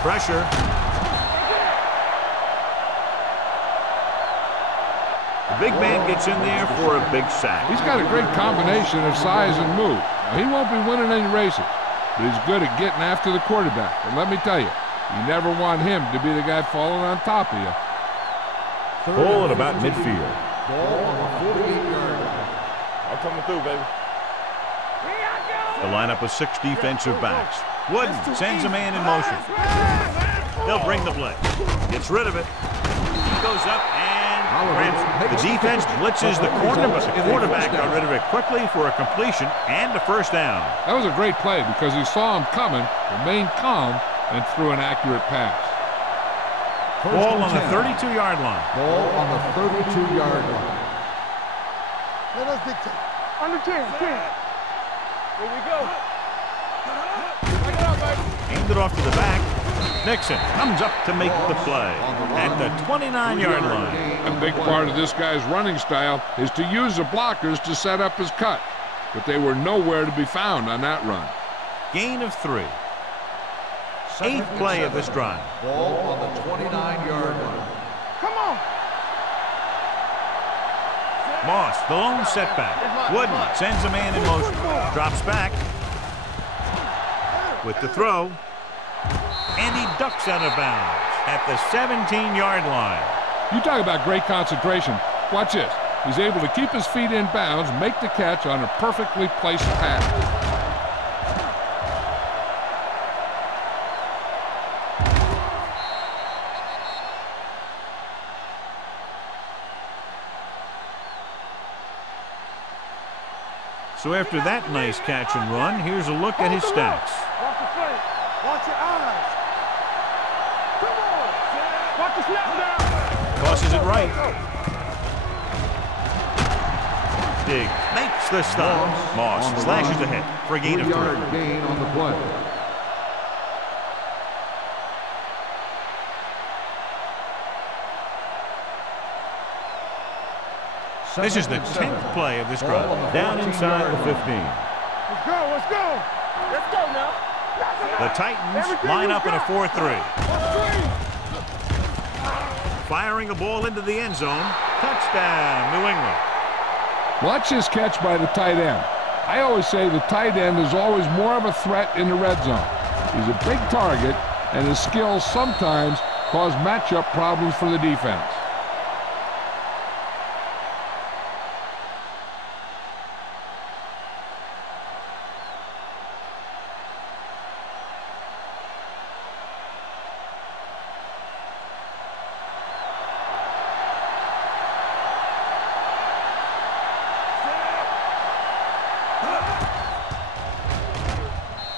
Pressure. The big man gets in there for a big sack. He's got a great combination of size and move. Now, he won't be winning any races, but he's good at getting after the quarterback. And let me tell you, you never want him to be the guy falling on top of you. Ball at about midfield. Ball on the 48-yard line. I'm coming through, baby. The lineup of 6 defensive backs. Wooden sends a man in motion. They'll bring the blitz. Gets rid of it. He goes up and grabs it. The defense blitzes the corner, but the quarterback got rid of it quickly for a completion and a first down. That was a great play because he saw him coming, remained calm, and threw an accurate pass. Ball on the 32-yard line. Ball on the 32-yard line. Let us dictate. Under 10. Here we go. Back it up, baby. Aimed it off to the back. Nixon comes up to make the play at the 29-yard line. A big part of this guy's running style is to use the blockers to set up his cut, but they were nowhere to be found on that run. Gain of 3. 8th play of this drive. Ball on the 29-yard line. Come on. Moss, the lone setback. Wooden sends a man in motion. Drops back with the throw. And he ducks out of bounds at the 17-yard line. You talk about great concentration. Watch this. He's able to keep his feet in bounds, make the catch on a perfectly placed pass. So after that nice catch and run, here's a look at his stats. Watch the play. Watch your eyes. Come on. Watch the snap down. Tosses it right. Diggs makes the stop. Moss slashes ahead for a gain of 3. 3-yard gain on the play. This is the 10th play of this drive. Down inside the 15. Let's go. Let's go now. The Titans line up in a 4-3. Firing a ball into the end zone. Touchdown, New England. Watch this catch by the tight end. I always say the tight end is always more of a threat in the red zone. He's a big target, and his skills sometimes cause matchup problems for the defense.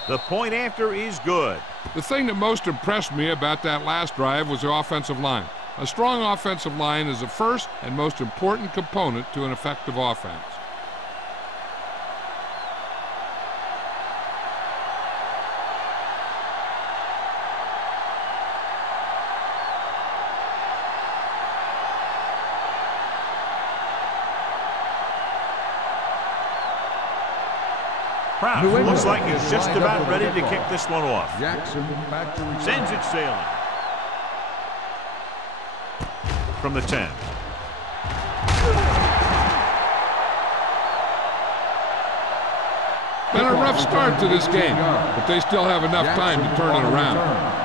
The point after is good. The thing that most impressed me about that last drive was the offensive line. A strong offensive line is the first and most important component to an effective offense. Looks like he's just about ready to kick this one off. Jackson back to return. Sends it sailing. From the 10. Been a rough start to this game, but they still have enough time to turn it around.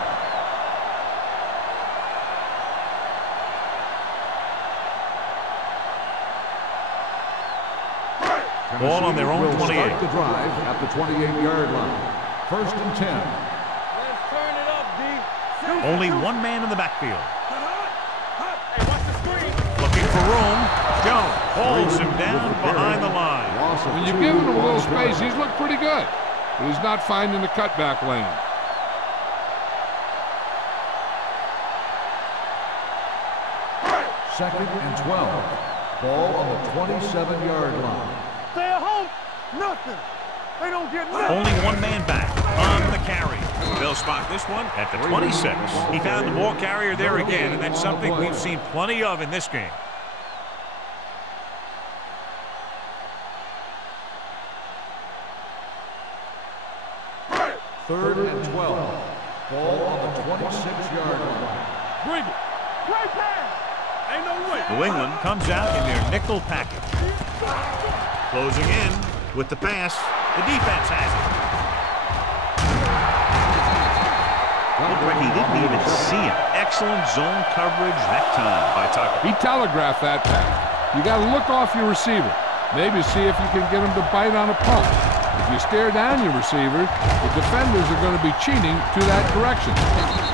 Ball on their own 28. Start the drive at the 28-yard line. 1st and 10. Let's turn it up, D. Only one man in the backfield. Hey, watch the screen. Looking for room. Jones holds him down behind the line. When you've given him a little space, he's looked pretty good, but he's not finding the cutback lane. Second and 12. Ball on the 27-yard line. Stay at home. Nothing. They don't get nothing. Only one man back on the carry. They'll spot this one at the 26. He found the ball carrier there again, and that's something we've seen plenty of in this game. Third and 12. Ball on the 26-yard line. Bring it. Great pass. Ain't no way. New England comes out in their nickel package. Closing in with the pass. The defense has Looked like he didn't even see him. Excellent zone coverage that time by Tucker. He telegraphed that pass. You got to look off your receiver. Maybe see if you can get him to bite on a pump. If you stare down your receiver, the defenders are going to be cheating to that direction.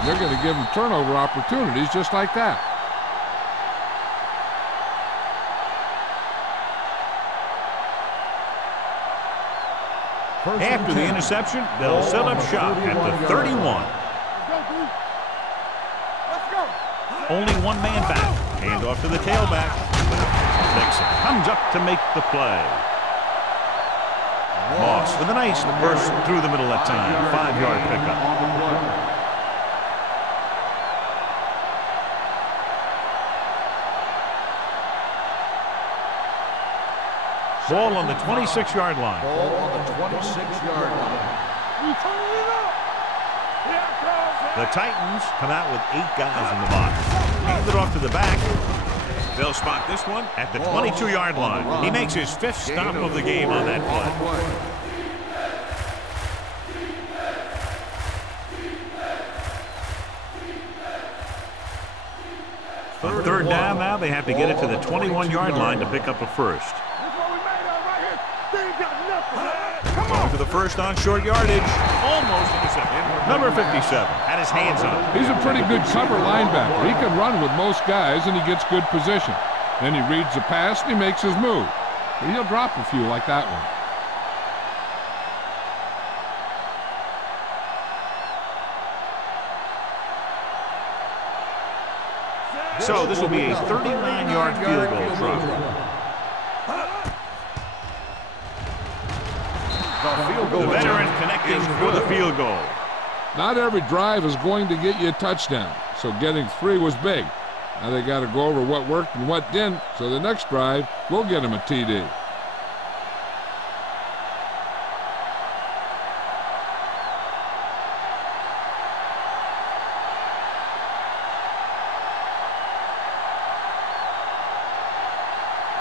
They're going to give him turnover opportunities just like that. After the interception, they'll set up shop at the 31. Only one man back. Hand off to the tailback. Nixon comes up to make the play. Moss with a nice burst through the middle that time. 5-yard pickup. Ball on the 26-yard line. Ball on the 26-yard line. The Titans come out with 8 guys in the box. Hand it off to the back. They'll spot this one at the 22-yard line. He makes his 5th stop of the game on that play. On third down now, they have to get it to the 21-yard line to pick up a first. Going for the first on short yardage. Almost intercepted. Number 57 had his hands on it. He's a pretty good cover linebacker. He can run with most guys, and he gets good position. Then he reads the pass, and he makes his move. But he'll drop a few like that one. So this will be a 39-yard field goal try. The veteran connecting for the field goal. Not every drive is going to get you a touchdown, so getting 3 was big. Now they got to go over what worked and what didn't, so the next drive will get him a TD.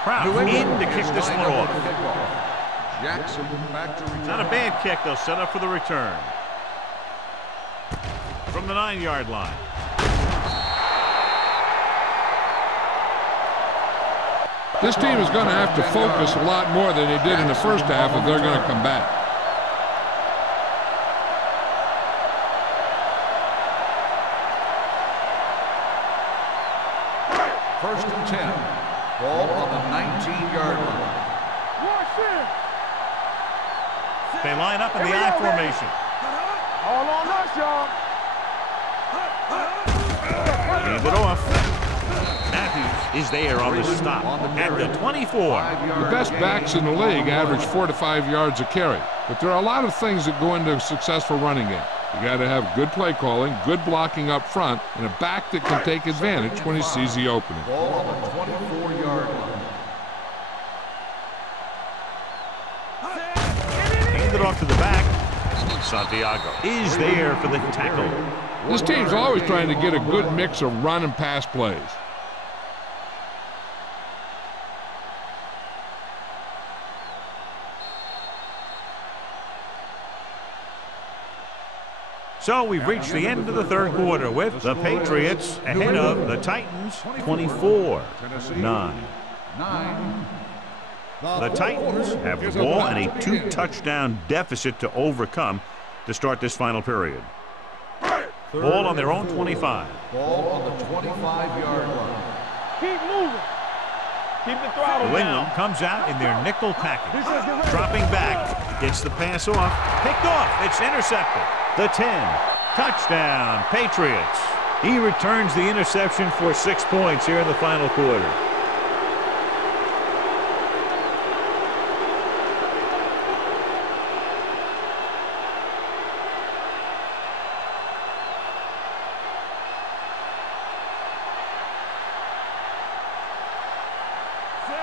Proud in to kick this one off. Jackson back to return. Not a bad kick. They'll set up for the return. From the 9-yard line. This team is going to have to focus a lot more than they did in the first half if they're going to come back. First and 10. Ball on the 19-yard line. They line up in the I formation. All on us, y'all. Hand it off. Matthews is there on the stop at the 24. The best backs in the league average 4 to 5 yards a carry. But there are a lot of things that go into a successful running game. You got to have good play calling, good blocking up front, and a back that can take advantage when he sees the opening. Ball on the 24-yard line. Hand it off to the back. Santiago is there for the tackle. This team's always trying to get a good mix of run and pass plays. So we've reached the end of the third quarter with the Patriots ahead of the Titans 24-9. The Titans have the ball and a 2-touchdown deficit to overcome to start this final period. Ball on their own 25. Ball on the 25-yard line. Keep moving. Keep the throttle New England down. comes out in their nickel package. Dropping back, gets the pass off, picked off, it's intercepted. The 10, touchdown, Patriots. He returns the interception for 6 points here in the final quarter.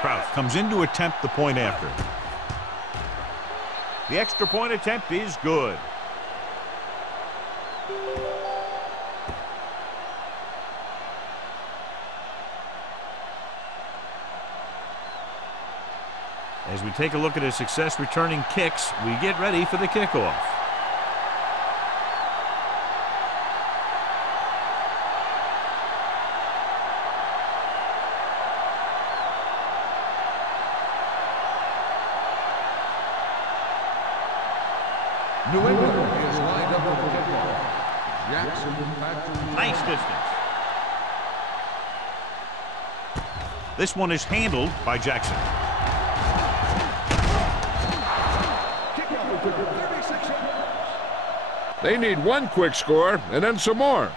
Kraus comes in to attempt the point after. The extra point attempt is good. As we take a look at his success returning kicks, we get ready for the kickoff. New England is lined up for the kickoff. Jackson Patrick. Nice distance. This one is handled by Jackson. Kickoff return, 36 yards. They need one quick score and then some more.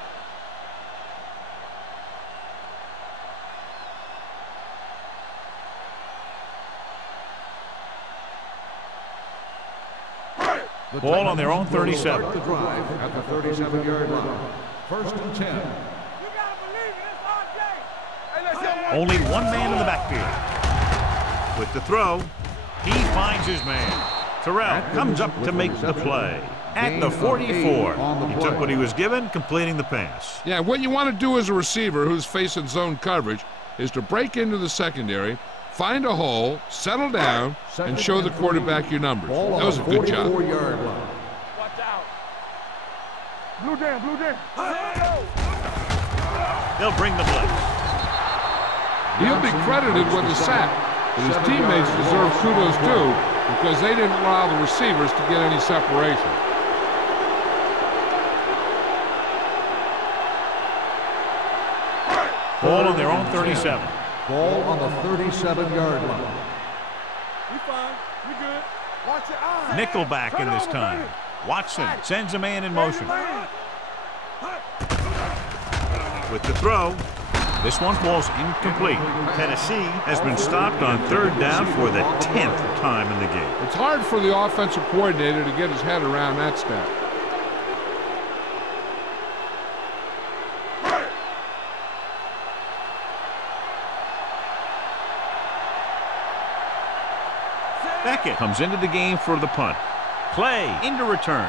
Ball on their own 37. The drive at the 37-yard line. First and 10. Only one man in the backfield. With the throw, he finds his man. Terrell comes up to make the play. At the 44, he took what he was given, completing the pass. Yeah, what you want to do as a receiver who's facing zone coverage is to break into the secondary, find a hole, settle down, and show the quarterback your numbers. That was a good job. Watch out. Blue down, blue down. They'll bring the blitz. He'll be credited with a sack, but his teammates deserve kudos too because they didn't allow the receivers to get any separation. Ball on their own 37. Ball on the 37-yard line. We fine. We good. Watch your eyes. Nickelback in this time. Watson sends a man in motion. With the throw, this one falls incomplete. Tennessee has been stopped on third down for the 10th time in the game. It's hard for the offensive coordinator to get his head around that stat. Beckett comes into the game for the punt. Clay into return.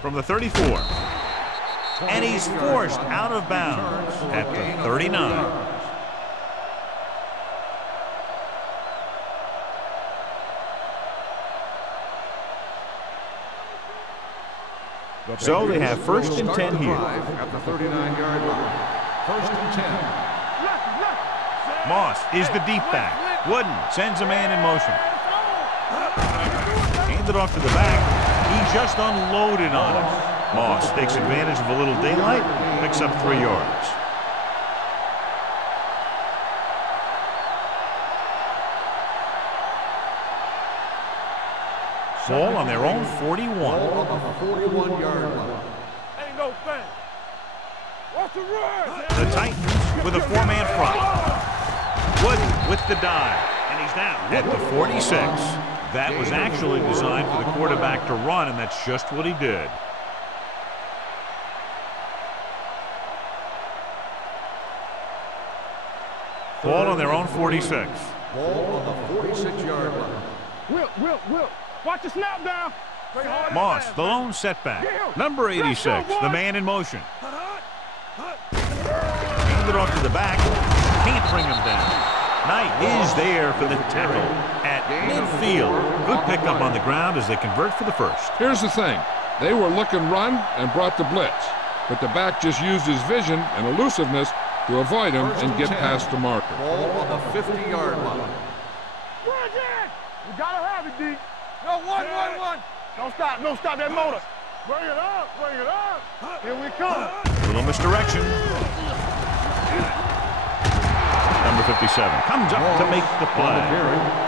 From the 34. And he's forced out of bounds at the 39. So they have first and 10 here. At the 39-yard line. First and 10. Moss is the deep back. Wooden sends a man in motion. Handed off to the back. He just unloaded on him. Moss takes advantage of a little daylight, picks up 3 yards. Ball on their own 41. Ball on the 41-yard line. Ain't no thing. What's the run? The Titans with a 4-man front. Wooden with the dive, and he's down at the 46. That was actually designed for the quarterback to run, and that's just what he did. Ball on their own 46. Ball on the 46-yard line. Wilt. Watch the snap down. Moss, the lone setback. Number 86, the man in motion. Handed off to the back. Can't bring him down. Knight is there for the tackle at midfield. Good pickup on the ground as they convert for the first. Here's the thing. They were looking run and brought the blitz, but the back just used his vision and elusiveness to avoid him and get past the marker. Ball on the 50-yard line. You gotta have it, D. No, one. Don't stop that motor. Bring it up. Here we come. Little misdirection. Number 57 comes up to make the play.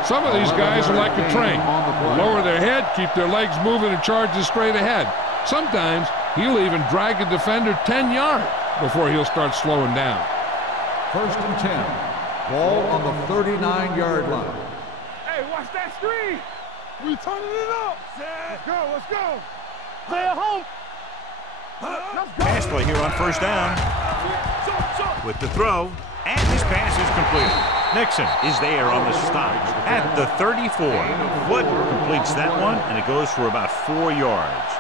Some of these guys are like a train. They lower their head, keep their legs moving, and charges straight ahead. Sometimes he'll even drag a defender 10 yards before he'll start slowing down. First and 10. Ball on the 39-yard line. Hey, watch that screen. We turning it up. Let's go. Stay at home. Let's go. Pass play here on first down. With the throw, and his pass is completed. Nixon is there on the stop at the 34. Wood completes that one, and it goes for about 4 yards.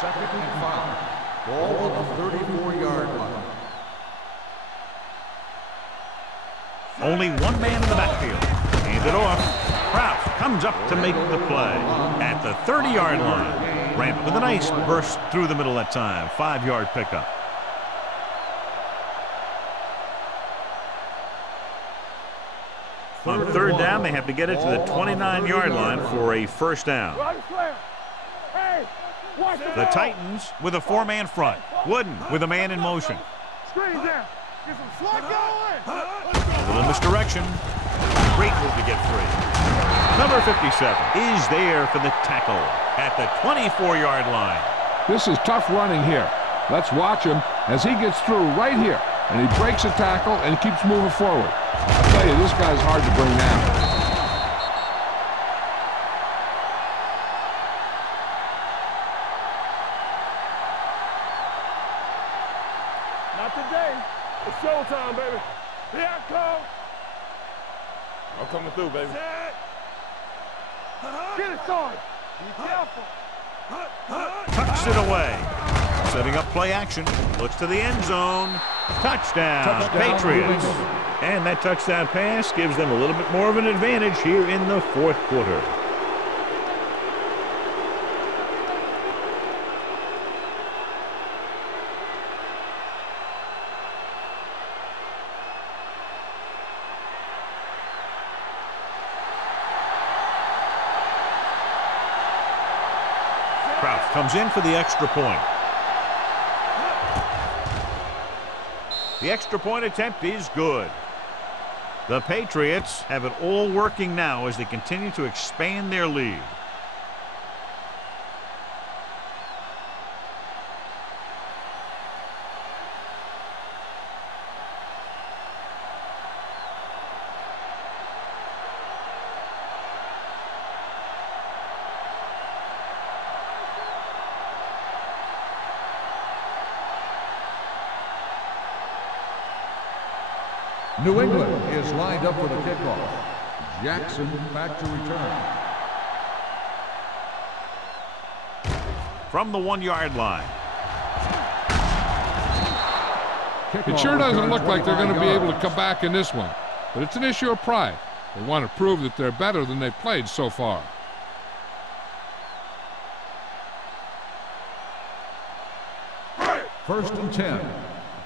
Second and 5. Ball on the 34-yard line. Only one man in the backfield. Hand it off. Kraus comes up to make the play at the 30-yard line. Ran with a nice burst through the middle that time. 5-yard pickup. On third down, they have to get it to the 29-yard line for a first down. The Titans with a 4-man front. Wooden with a man in motion. A little misdirection. Great move to get free. Number 57 is there for the tackle at the 24-yard line. This is tough running here. Let's watch him as he gets through right here. And he breaks a tackle and keeps moving forward. I'll tell you, this guy's hard to bring down. Not today. It's showtime, baby. Here I come. I'm coming through, baby. Get it started. Be careful. Tucks it away. Setting up play action. Looks to the end zone. Touchdown, Patriots. And that touchdown pass gives them a little bit more of an advantage here in the fourth quarter. Crouch comes in for the extra point. The extra point attempt is good. The Patriots have it all working now as they continue to expand their lead. New England is lined up for the kickoff. Jackson back to return. From the 1-yard line. It sure doesn't look like they're going to be able to come back in this one. But it's an issue of pride. They want to prove that they're better than they've played so far. First and 10.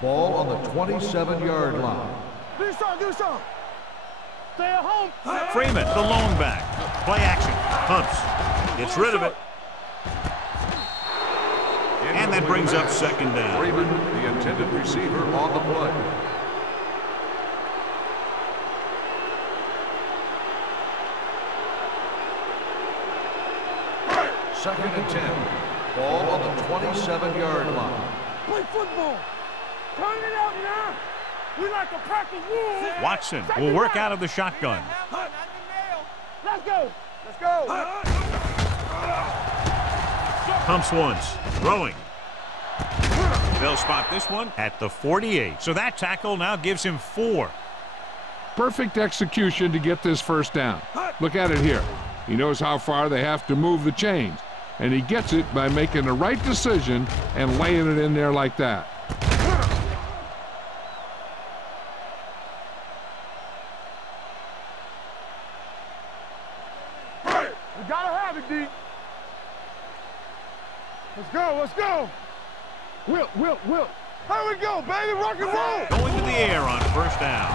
Ball on the 27-yard line. Do something. Stay at home. Freeman, the lone back. Play action. Pumps. Gets rid of it. And that brings up second down. Freeman, the intended receiver, on the play. Second and 10. Ball on the 27-yard line. Play football. Turn it out now. We like to practice rules. Watson will work out of the shotgun. Let's go. Pumps once. Throwing. They'll spot this one at the 48. So that tackle now gives him 4. Perfect execution to get this first down. Look at it here. He knows how far they have to move the chains. And he gets it by making the right decision and laying it in there like that. We gotta have it, D. Let's go. Will. Here we go, baby. Rock and roll. Going to the air on first down.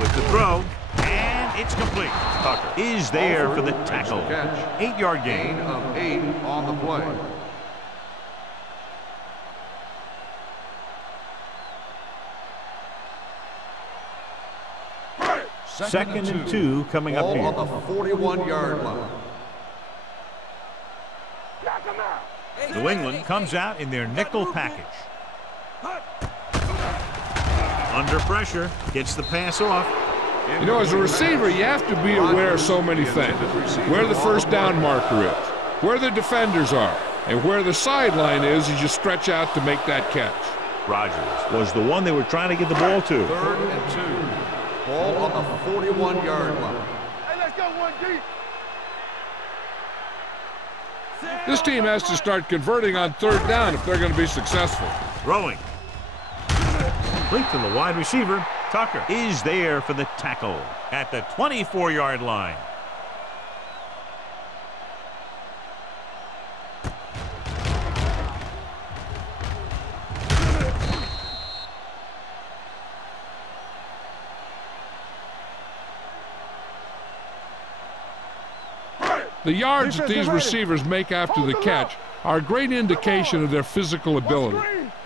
With the throw. And it's complete. Tucker is there for the tackle. 8-yard gain. Gain of 8 on the play. Second and 2 coming up here. On the 41-yard line. New England comes out in their nickel package. Under pressure, gets the pass off. You know, as a receiver, you have to be aware of so many things. Where the first down marker is, where the defenders are, and where the sideline is as you stretch out to make that catch. Rodgers was the one they were trying to get the ball to. 3rd and 2. Ball on the 41-yard line. Hey, let's go 1 deep. This team has to start converting on 3rd down if they're going to be successful. Throwing. Complete to the wide receiver. Tucker is there for the tackle at the 24-yard line. The yards that these receivers make after the catch are a great indication of their physical ability.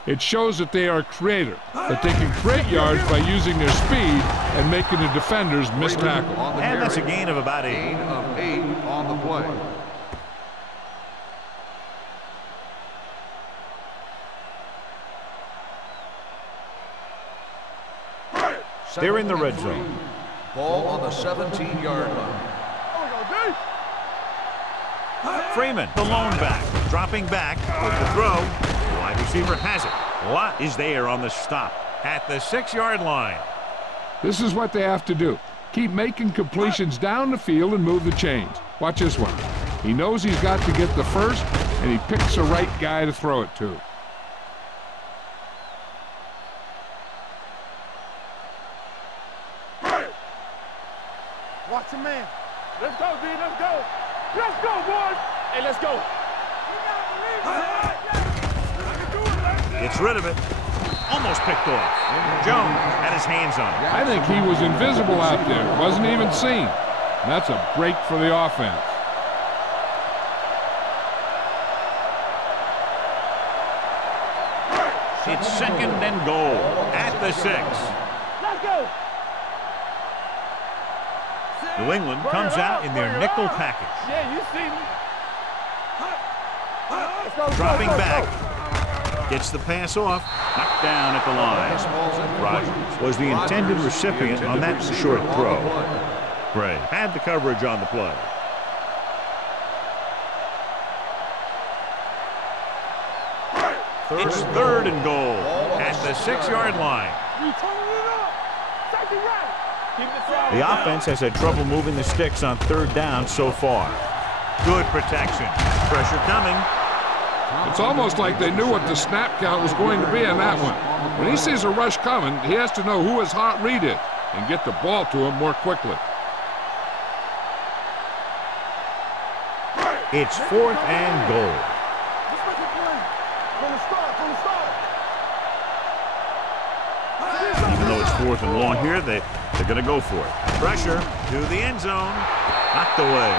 It shows that they are creative, that they can create yards by using their speed and making the defenders miss tackle. And that's a gain of about 8. Gain of 8 on the play. They're in the red zone. Ball on the 17-yard line. Freeman, the lone back, dropping back with the throw. The wide receiver has it. Watt is there on the stop at the 6-yard line. This is what they have to do. Keep making completions down the field and move the chains. Watch this one. He knows he's got to get the first, and he picks the right guy to throw it to. Watch him, man. Let's go, D. Let's go. Let's go, boys. Hey, let's go. Gets rid of it. Almost picked off. Jones had his hands on it. I think he was invisible out there. Wasn't even seen. And that's a break for the offense. It's 2nd and goal at the 6. Let's go. New England comes out in their nickel package. Yeah, you see me. Dropping back. Gets the pass off. Knocked down at the line. Rogers was the intended recipient on that short throw. Gray had the coverage on the play. It's 3rd and goal at the 6-yard line. The offense has had trouble moving the sticks on 3rd down so far. Good protection. Pressure coming. It's almost like they knew what the snap count was going to be on that one. When he sees a rush coming, he has to know who his hot read is and get the ball to him more quickly. It's 4th and goal. Even though it's 4th and long here, they're going to go for it. Pressure to the end zone. Knocked away.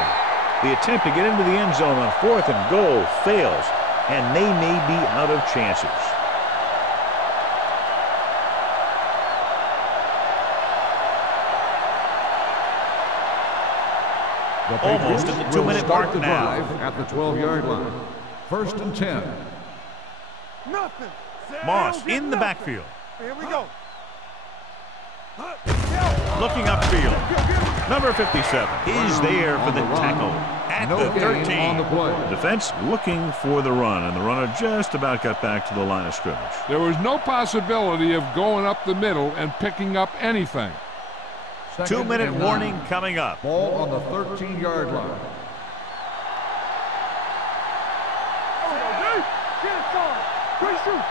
The attempt to get into the end zone on 4th and goal fails, and they may be out of chances. Almost at the 2-minute mark now. At the 12-yard line. 1st and 10. Nothing. Moss in the backfield. Here we go. Looking upfield. Number 57 is there for the tackle at the 13. On the play. Defense looking for the run, and the runner just about got back to the line of scrimmage. There was no possibility of going up the middle and picking up anything. 2-minute warning coming up. Ball on the 13-yard line. Great shoot.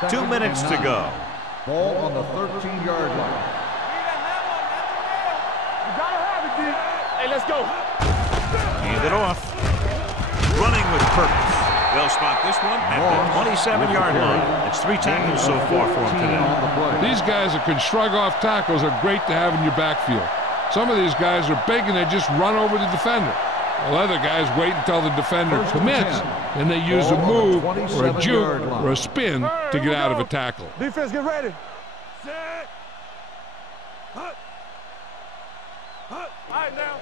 Second 2 minutes to go. Ball on the 13-yard line. You gotta have it, D. Hey, let's go. Hand it off. Running with purpose. They'll spot this one at the 27-yard line. It's 3 tackles so far for him today. These guys that can shrug off tackles are great to have in your backfield. Some of these guys are big and they just run over the defender. While other guys wait until the defender commits, and they use a move or a juke or a spin to get out of a tackle. Defense, get ready. Set. Hut. Hut. All right, now.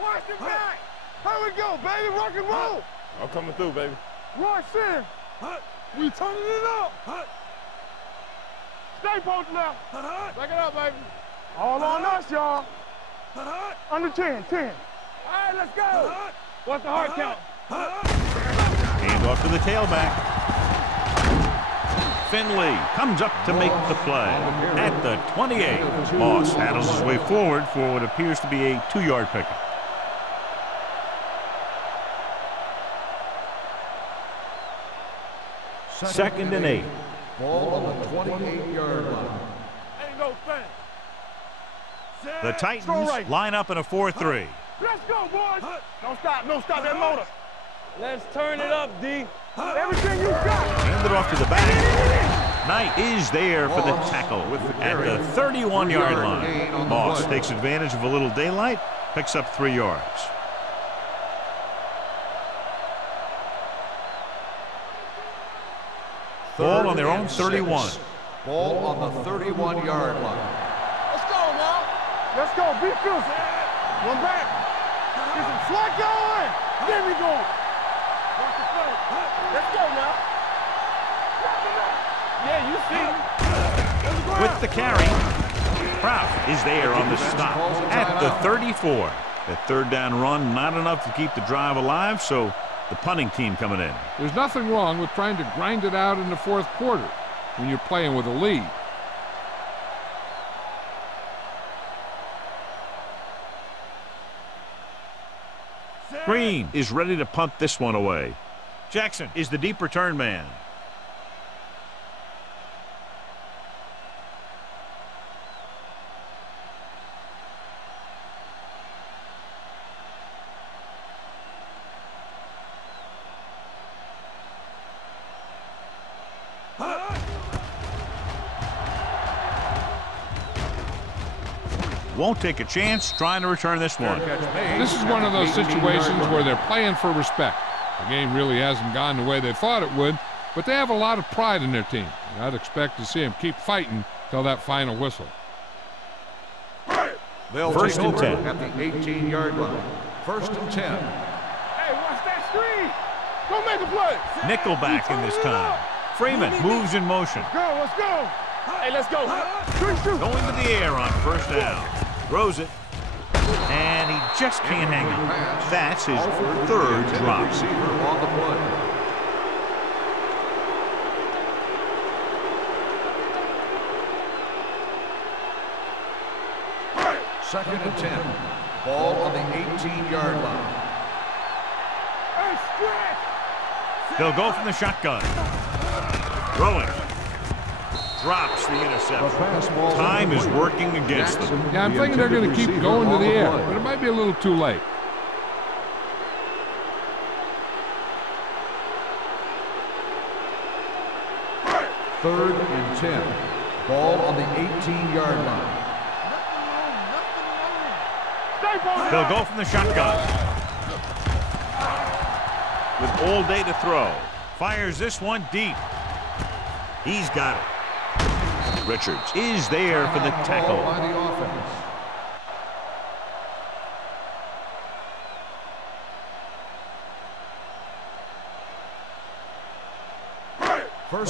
Watch him back. Here we go, baby. Rock and roll. I'm coming through, baby. Rush in. Hut. We turning it up. Hut. Stay posted now. Hut. Back it up, baby. All on us, y'all. Hut. Under 10, 10. All right, let's go. What's the hard count? Hand off to the tailback. Finley comes up to make the play at the 28. Moss handles his way forward for what appears to be a 2-yard pickup. Second and 8. Ball on the 28-yard line. Ain't no thing. The Titans line up in a 4-3. Let's go, boys. Don't stop that motor. Let's turn it up, D. Everything you got. Hand it off to the back. Knight is there for the tackle at the 31-yard line. Moss takes advantage of a little daylight, picks up 3 yards. Ball on their own 31. Ball on the 31-yard line. Let's go now. Let's go. Be fierce. One back. Get some slot going. Get me going. Watch the play. Let's go now. Yeah, you see. With the carry, Prout is there on the stop at the 34. That third down run, not enough to keep the drive alive, so the punting team coming in. There's nothing wrong with trying to grind it out in the fourth quarter when you're playing with a lead. Green is ready to punt this one away. Jackson is the deep return man. Won't take a chance trying to return this one. This is one of those situations where they're playing for respect. The game really hasn't gone the way they thought it would, but they have a lot of pride in their team. And I'd expect to see them keep fighting till that final whistle. They'll First take and over 10. at the 18-yard line. First and 10. Hey, watch that screen. Go make a play. Nickelback in this time. Freeman moves in motion. Let's go. Hey, let's go. Shoot. Going to the air on first down. Throws it. And he just can't hang on. That's his third drop. Receiver on the play. Second and 10. Ball on the 18-yard line. Hey, stretch. They'll go from the shotgun. Throwing. Drops the interception. Time is working against them. Yeah, I'm thinking they're going to keep going to the air, but it might be a little too late. Third and 10. Ball on the 18-yard line. They'll go from the shotgun. With all day to throw. Fires this one deep. He's got it. Richards is there for the tackle. By the offense.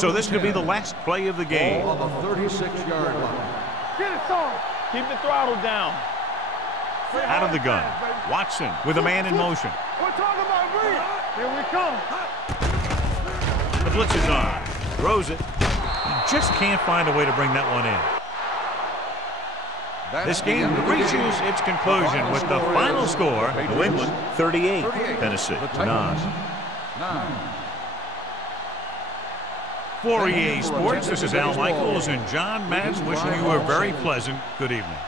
So this could be the last play of the game. Ball on the 36-yard line. Get it, son. Keep the throttle down. Out of the gun. Watson with a man in motion. We're talking about green. Here we come. The blitz is on. Throws it. He just can't find a way to bring that one in. This game reaches its conclusion with the final score. New England 38, Tennessee 9. For EA Sports, this is Al Michaels and John Matz wishing you a very pleasant good evening.